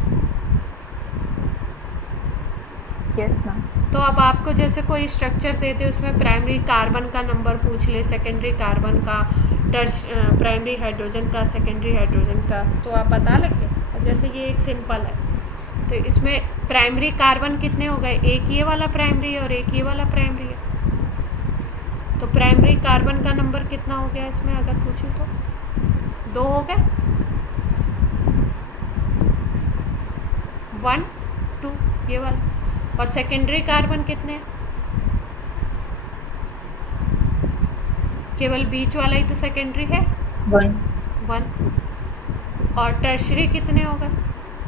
Yes ma'am. तो अब आपको जैसे कोई स्ट्रक्चर दे दे, उसमें प्राइमरी कार्बन का नंबर पूछ ले, सेकेंडरी कार्बन का, प्राइमरी हाइड्रोजन का, सेकेंडरी हाइड्रोजन का, तो आप बता लेंगे। जैसे ये एक सिंपल है, तो इसमें प्राइमरी कार्बन कितने हो गए? एक ये वाला प्राइमरी है और एक ये वाला प्राइमरी है। तो प्राइमरी कार्बन का नंबर कितना हो गया इसमें अगर पूछे तो? 2 हो गए, 1 2 ये वाला। और सेकेंडरी कार्बन कितने हैं? केवल बीच वाला ही तो सेकेंडरी है, 1। और टर्शरी कितने हो गए?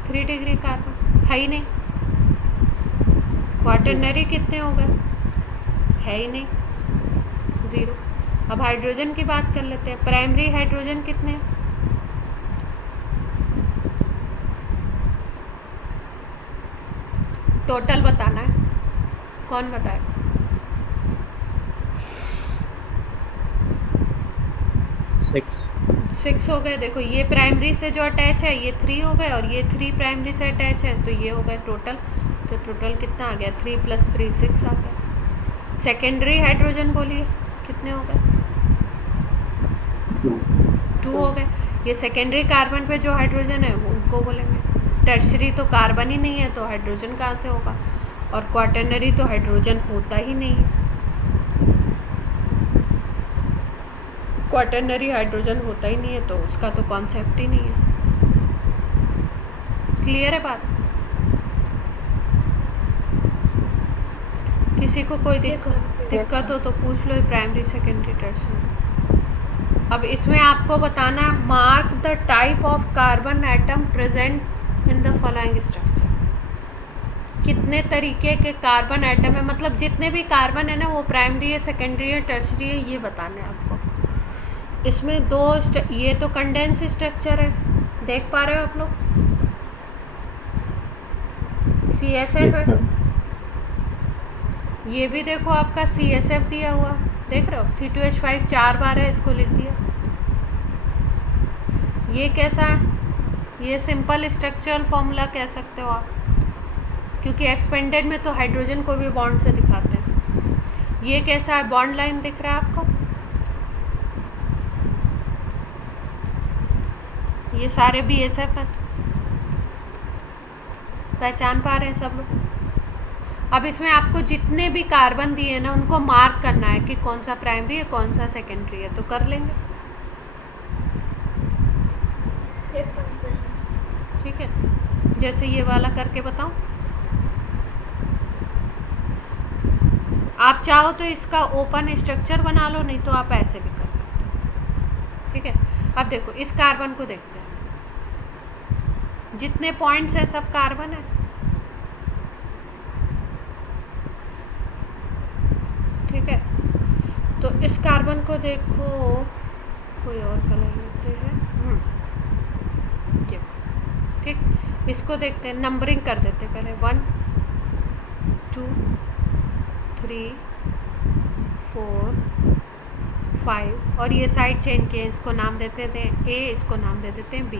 3 डिग्री कार्बन है ही नहीं। क्वाटरनरी कितने हो गए? है ही नहीं, 0। अब हाइड्रोजन की बात कर लेते हैं। प्राइमरी हाइड्रोजन कितने हैं? टोटल बताना है, कौन बताए? सिक्स हो गए। देखो ये प्राइमरी से जो अटैच है ये 3 हो गए, और ये 3 प्राइमरी से अटैच है, तो ये हो गए टोटल। तो टोटल कितना आ गया? 3 + 3 6 आ गया। सेकेंडरी हाइड्रोजन बोलिए कितने हो गए? 2 हो गए। ये सेकेंडरी कार्बन पे जो हाइड्रोजन है वो उनको बोलेंगे। टर्शरी तो कार्बन ही नहीं है, तो हाइड्रोजन कहाँ से होगा? और क्वाटरनरी तो हाइड्रोजन होता ही नहीं है, क्वाटरनरी हाइड्रोजन होता ही नहीं है, तो उसका तो कॉन्सेप्ट ही नहीं है। क्लियर है बात? किसी को कोई दिक्कत हो तो पूछ लो, प्राइमरी सेकेंडरी टर्शरी। अब इसमें आपको बताना है, mark the type of carbon atom present in the following structure. कितने तरीके के कार्बन एटम है, मतलब जितने भी कार्बन है ना, वो प्राइमरी है, सेकेंडरी है, टर्शरी है, ये बताने हैं आपको। इसमें ये तो कंडेंस स्ट्रक्चर है, देख पा रहे हो आप लोग? CSF Yes, है। ma'am. ये भी देखो आपका CSF दिया हुआ, देख रहे हो? C2H5 4 बार है, इसको लिख दिया। ये कैसा है? ये सिंपल स्ट्रक्चरल फॉर्मूला कह सकते हो आप, क्योंकि एक्सपेंडेड में तो हाइड्रोजन को भी बॉन्ड से दिखाते हैं। ये कैसा है? बॉन्ड लाइन दिख रहा है आपको? ये सारे BSF हैं, पहचान पा रहे हैं सब लोग? अब इसमें आपको जितने भी कार्बन दिए हैं ना, उनको मार्क करना है कि कौन सा प्राइमरी है, कौन सा सेकेंडरी है, तो कर लेंगे। Yes ma'am. ठीक है, जैसे ये वाला करके बताऊं। आप चाहो तो इसका ओपन स्ट्रक्चर बना लो, नहीं तो आप ऐसे भी कर सकते हो। ठीक है, अब देखो इस कार्बन को देखते हैं, जितने पॉइंट्स हैं सब कार्बन है। ठीक है, तो इस कार्बन को देखो, कोई और कलर लेते हैं। ये ठीक, इसको देखते हैं, नंबरिंग कर देते हैं पहले। 1 2 3 4 5, और ये साइड चेन के हैं, इसको नाम देते हैं A, इसको नाम दे देते हैं B।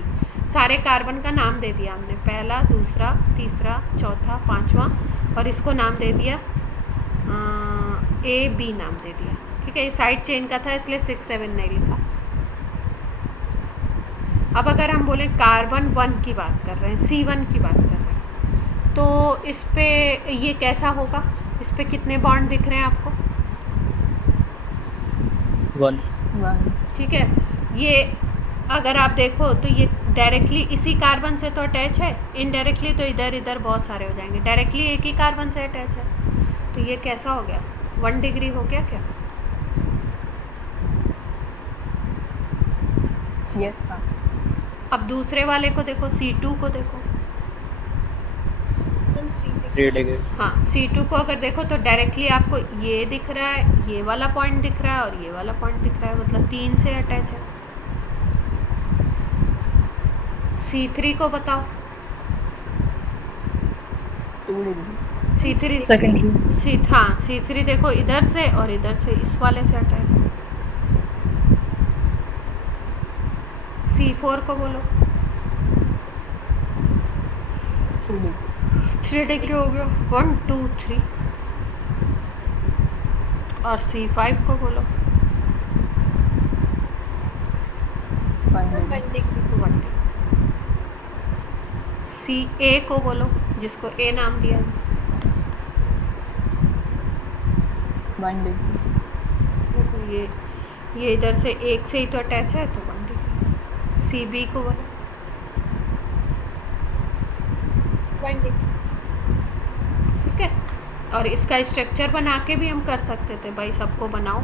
सारे कार्बन का नाम दे दिया हमने, पहला, दूसरा, तीसरा, चौथा, पांचवा, और इसको नाम दे दिया A B नाम दे दिया। ठीक है, ये साइड चेन का था इसलिए 6 7 नहीं लिखा। अब अगर हम बोले कार्बन 1 की बात कर रहे हैं, C1 की बात कर रहे हैं, तो इस पे ये कैसा होगा, इस पे कितने बॉन्ड दिख रहे हैं आपको? 1 1 ठीक है, ये अगर आप देखो तो ये डायरेक्टली इसी कार्बन से तो अटैच है, इनडायरेक्टली तो इधर इधर बहुत सारे हो जाएंगे, डायरेक्टली एक ही कार्बन से अटैच है, तो ये कैसा हो गया, 1 डिग्री हो गया क्या? Yes ma'am. अब दूसरे वाले को देखो, C2 को देखो। 3 डिग्री। हाँ, C2 को अगर देखो तो डायरेक्टली आपको ये दिख रहा है, ये वाला पॉइंट दिख रहा है और ये वाला पॉइंट दिख रहा है, मतलब 3 से अटैच है। C3 को बताओ। 2 डिग्री। C3 सेकेंडरी हाँ, C3 देखो इधर से और इधर से इस वाले से अटैच है। C4 को बोलो। 3 डिग्री। 3 डिग्री हो गया, 1 2 3। और C5 को बोलो। 1 डिग्री। 1 डिग्री। CA को बोलो, जिसको A नाम दिया है। 1 डिग्री। देखो ये इधर से एक से ही तो अटैच है, तो 1 डिग्री। CB को बोलो। 1 डिग्री। ठीक है, और इसका स्ट्रक्चर बना के भी हम कर सकते थे भाई, सबको बनाओ,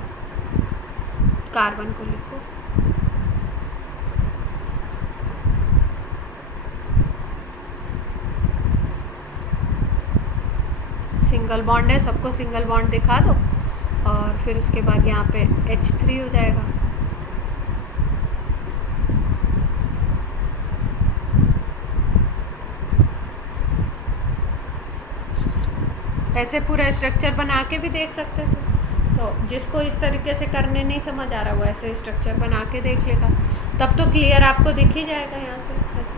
कार्बन को लिखो। सिंगल बॉन्ड है, सबको सिंगल बॉन्ड दिखा दो और फिर उसके बाद यहाँ पे H3 हो जाएगा। ऐसे पूरा स्ट्रक्चर बना के भी देख सकते थे, तो जिसको इस तरीके से करने नहीं समझ आ रहा वो ऐसे स्ट्रक्चर बना के देख लेगा, तब तो क्लियर आपको दिख ही जाएगा यहाँ से ऐसे।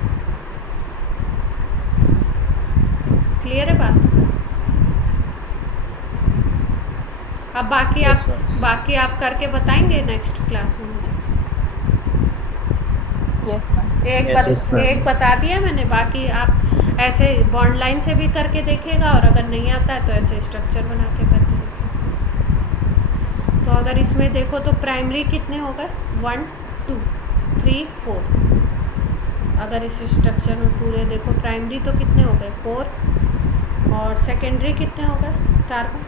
क्लियर है बात? अब बाकी आप करके बताएंगे नेक्स्ट क्लास में मुझे। Yes ma'am. एक बता दिया मैंने, बाकी आप ऐसे बॉन्ड लाइन से भी करके देखिएगा और अगर नहीं आता है तो ऐसे स्ट्रक्चर बना के करके देखिएगा। तो अगर इसमें देखो तो प्राइमरी कितने हो गए, 1 2 3 4। अगर इस स्ट्रक्चर में पूरे देखो प्राइमरी तो कितने हो गए, 4, और सेकेंडरी कितने हो गए कार्बन?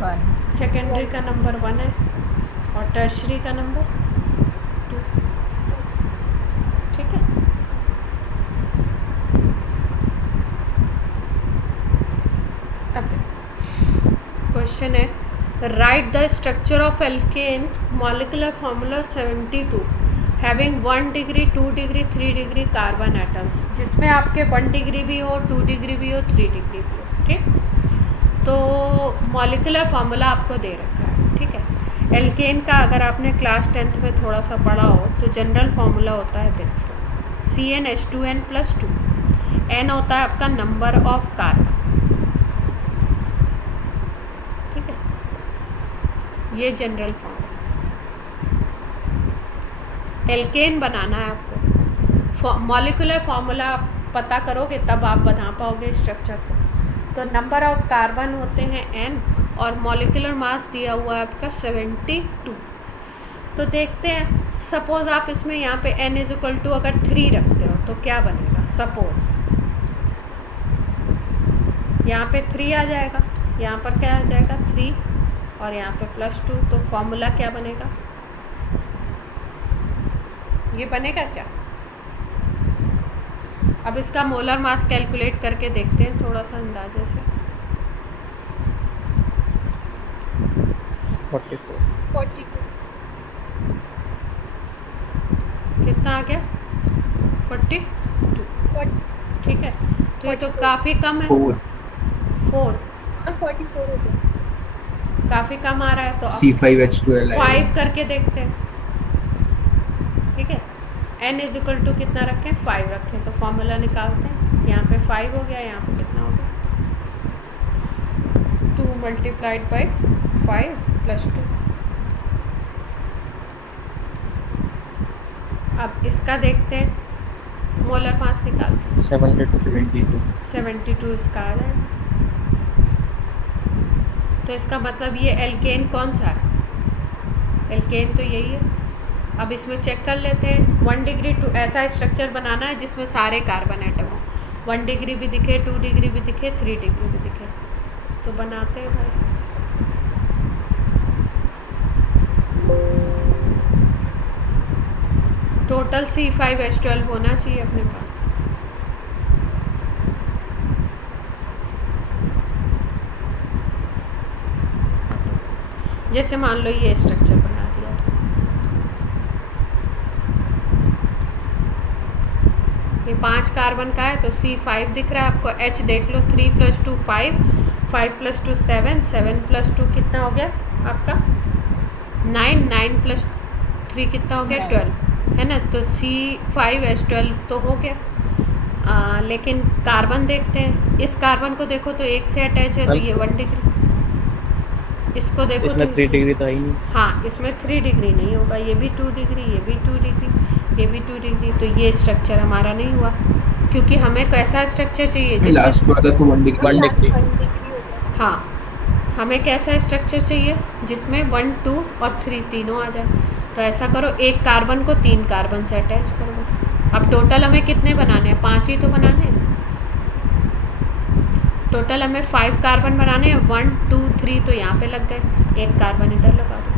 1। सेकेंडरी का नंबर 1 है और टर्शरी का नंबर 2। ठीक है, अब देखो क्वेश्चन है, right the structure of alkene molecular formula 72 having 1 degree 2 degree 3 degree carbon atoms, जिसमें आपके 1 डिग्री भी हो, 2 डिग्री भी हो, 3 डिग्री भी हो। ठीक, तो मॉलिक्यूलर फार्मूला आपको दे रखा है। ठीक है, एल्केन का अगर आपने क्लास 10th में थोड़ा सा पढ़ा हो तो जनरल फार्मूला होता है दिस, CnH2n+2। n होता है आपका नंबर ऑफ कार्बन। ठीक है, ये जनरल फार्मूला। एल्केन बनाना है आपको, मॉलिक्यूलर फार्मूला आप पता करोगे तब आप बना पाओगे स्ट्रक्चर को। तो नंबर ऑफ कार्बन होते हैं n और मॉलिक्यूलर मास दिया हुआ है आपका 72। तो देखते हैं, सपोज आप इसमें यहाँ पे n = अगर 3 रखते हो तो क्या बनेगा, सपोज यहाँ पे 3 आ जाएगा, यहाँ पर क्या आ जाएगा 3 और यहाँ पे +2, तो फॉर्मूला क्या बनेगा, ये बनेगा क्या? अब इसका मोलर मास कैलकुलेट करके देखते हैं थोड़ा सा अंदाजे से। 44। कितना आ गया, 42। ठीक है, तो ये तो काफ़ी कम है, 4 44 हो गया। काफ़ी कम आ रहा है, तो अब C5H12 5 करके देखते हैं। ठीक है, n = कितना रखें, 5 रखें, तो फॉर्मूला निकालते हैं। यहाँ पे 5 हो गया, यहाँ पे कितना हो गया, 2 × 5 + 2। अब इसका देखते हैं, मोलर मास निकाल के 72 72 इसका आ जाएगा। तो इसका मतलब ये एल्केन कौन सा है? एल्केन तो यही है। अब इसमें चेक कर लेते हैं 1 डिग्री टू ऐसा स्ट्रक्चर बनाना है जिसमें सारे कार्बन एटम हो, 1 डिग्री भी दिखे, 2 डिग्री भी दिखे, 3 डिग्री भी दिखे। तो बनाते हैं भाई। टोटल C5H12 होना चाहिए अपने पास। जैसे मान लो ये स्ट्रक्चर बना दिया, ये 5 कार्बन का है तो C5 दिख रहा है आपको। H देख लो, 3 + 2 5, 5 + 2 7, 7 + 2 कितना हो गया आपका 9, 9 + 3 कितना हो गया 12, है ना। तो C5H12 तो हो गया। लेकिन कार्बन देखते हैं, इस कार्बन को देखो तो एक से अटैच है तो ये 1 डिग्री, इसको देखो इसमें तो 3 डिग्री तो है ही नहीं। हाँ, इसमें 3 डिग्री नहीं होगा, ये भी 2 डिग्री, ये भी 2 डिग्री, ये भी 2 डिग्री। तो ये स्ट्रक्चर हमारा नहीं हुआ, क्योंकि हमें कैसा स्ट्रक्चर चाहिए जिसमें लास्ट वाला तो 1 डिग्री। 1 डिग्री। हाँ, हमें कैसा स्ट्रक्चर चाहिए जिसमें 1, 2 और 3 तीनों आ जाए। तो ऐसा करो, एक कार्बन को 3 कार्बन से अटैच कर दो। अब टोटल हमें कितने बनाने हैं? 5 ही तो बनाने हैं। टोटल हमें 5 कार्बन बनाने हैं, 1, 2, 3 तो यहाँ पे लग गए, एक कार्बन इधर लगा दो,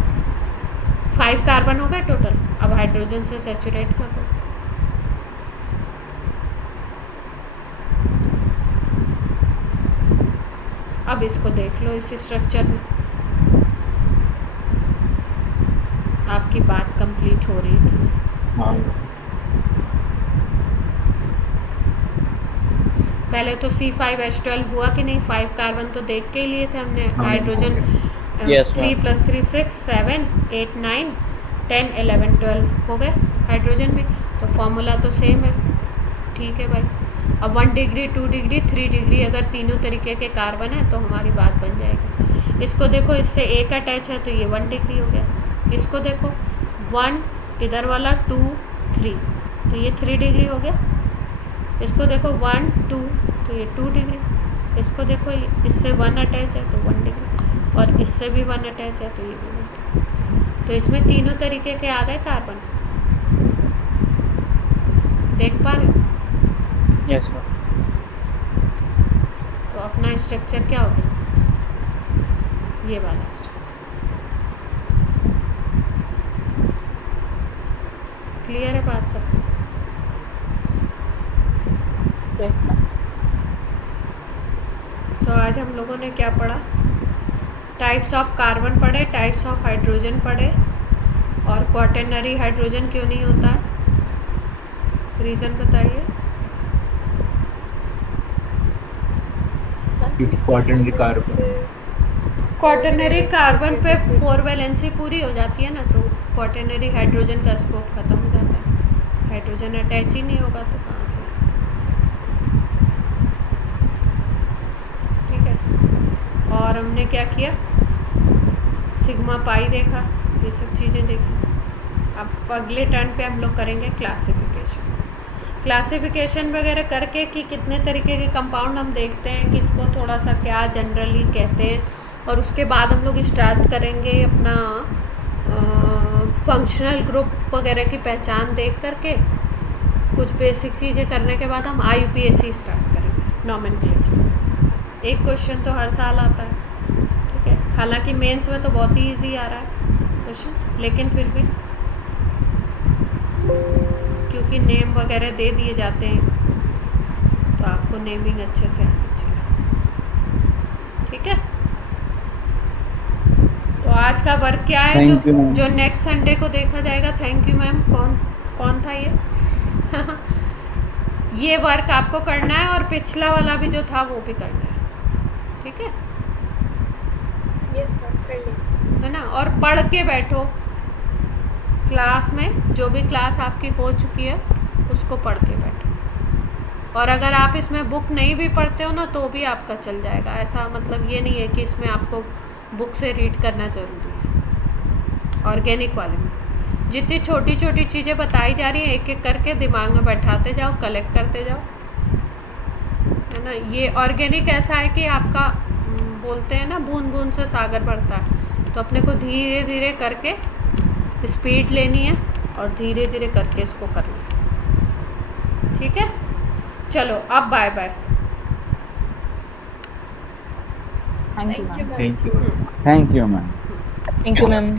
5 कार्बन हो गए टोटल। अब हाइड्रोजन से सैचुरेट कर दो। अब इसको देख लो इस स्ट्रक्चर में, आपकी बात कंप्लीट हो रही थी। हाँ, पहले तो C5H12 हुआ कि नहीं? 5 कार्बन तो देख के ही लिए थे हमने। हाँ, हाइड्रोजन Yes, 3 + 3 6, 7, 8, 9, 10, 11, 12 हो गए हाइड्रोजन में। तो फॉर्मूला तो सेम है, ठीक है भाई। अब 1 डिग्री, 2 डिग्री, 3 डिग्री अगर तीनों तरीके के कार्बन है तो हमारी बात बन जाएगी। इसको देखो, इससे एक अटैच है तो ये 1 डिग्री हो गया। इसको देखो 1 इधर वाला, 2, 3 तो ये 3 डिग्री हो गया। इसको देखो 1, 2 तो ये 2 डिग्री। इसको देखो, इससे 1 अटैच है तो 1 डिग्री, और इससे भी 1 अटैच है तो ये भी 1 डिग्री। तो इसमें तीनों तरीके के आ गए कार्बन, देख पा रहे हो? Yes ma'am. तो अपना स्ट्रक्चर क्या हो गया? ये वाला स्ट्रक्चर। क्लियर है बात सब? Yes ma'am. तो आज हम लोगों ने क्या पढ़ा? टाइप्स ऑफ कार्बन पढ़े, टाइप्स ऑफ हाइड्रोजन पढ़े, और क्वाटरनरी हाइड्रोजन क्यों नहीं होता है, रीज़न बताइए। क्योंकि क्वाटरनरी कार्बन, क्वाटरनरी कार्बन पे 4 वैलेंसी पूरी हो जाती है ना, तो क्वाटरनरी हाइड्रोजन का स्कोप खत्म हो जाता है। हाइड्रोजन अटैच ही नहीं होगा तो कहाँ से? ठीक है। और हमने क्या किया? सिग्मा पाई देखा, ये सब चीज़ें देखी। अब अगले टर्न पे हम लोग करेंगे क्लासिफिकेशन। क्लासिफिकेशन वगैरह करके कि कितने तरीके के कंपाउंड हम देखते हैं, किसको थोड़ा सा क्या जनरली कहते हैं, और उसके बाद हम लोग स्टार्ट करेंगे अपना फंक्शनल ग्रुप वगैरह की पहचान देख करके। कुछ बेसिक चीज़ें करने के बाद हम IUPAC स्टार्ट करेंगे, नॉमेनक्लेचर। एक क्वेश्चन तो हर साल आता है, ठीक है। हालांकि मेंस में तो बहुत ही इजी आ रहा है क्वेश्चन, लेकिन फिर भी क्योंकि नेम वगैरह दे दिए जाते हैं तो आपको नेमिंग अच्छे से आनी चाहिए, ठीक है। तो आज का वर्क क्या है Thank you, ma'am. जो नेक्स्ट संडे को देखा जाएगा? Thank you ma'am. कौन था ये? ये वर्क आपको करना है, और पिछला वाला भी जो था वो भी करना है, ठीक है, यस मैम, कर लेंगे। है ना। और पढ़ के बैठो क्लास में, जो भी क्लास आपकी हो चुकी है उसको पढ़ के बैठो। और अगर आप इसमें बुक नहीं भी पढ़ते हो ना तो भी आपका चल जाएगा। ऐसा मतलब ये नहीं है कि इसमें आपको बुक से रीड करना ज़रूरी है, ऑर्गेनिक वाले में। जितनी छोटी छोटी चीज़ें बताई जा रही हैं एक एक करके दिमाग में बैठाते जाओ, कलेक्ट करते जाओ, है ना। ये ऑर्गेनिक ऐसा है कि आपका बोलते हैं ना बूंद बूंद से सागर बढ़ता है, तो अपने को धीरे धीरे करके स्पीड लेनी है और धीरे धीरे करके इसको करना है, ठीक है। चलो अब bye bye. Thank you ma'am. Thank you. Thank you ma'am. Thank you ma'am.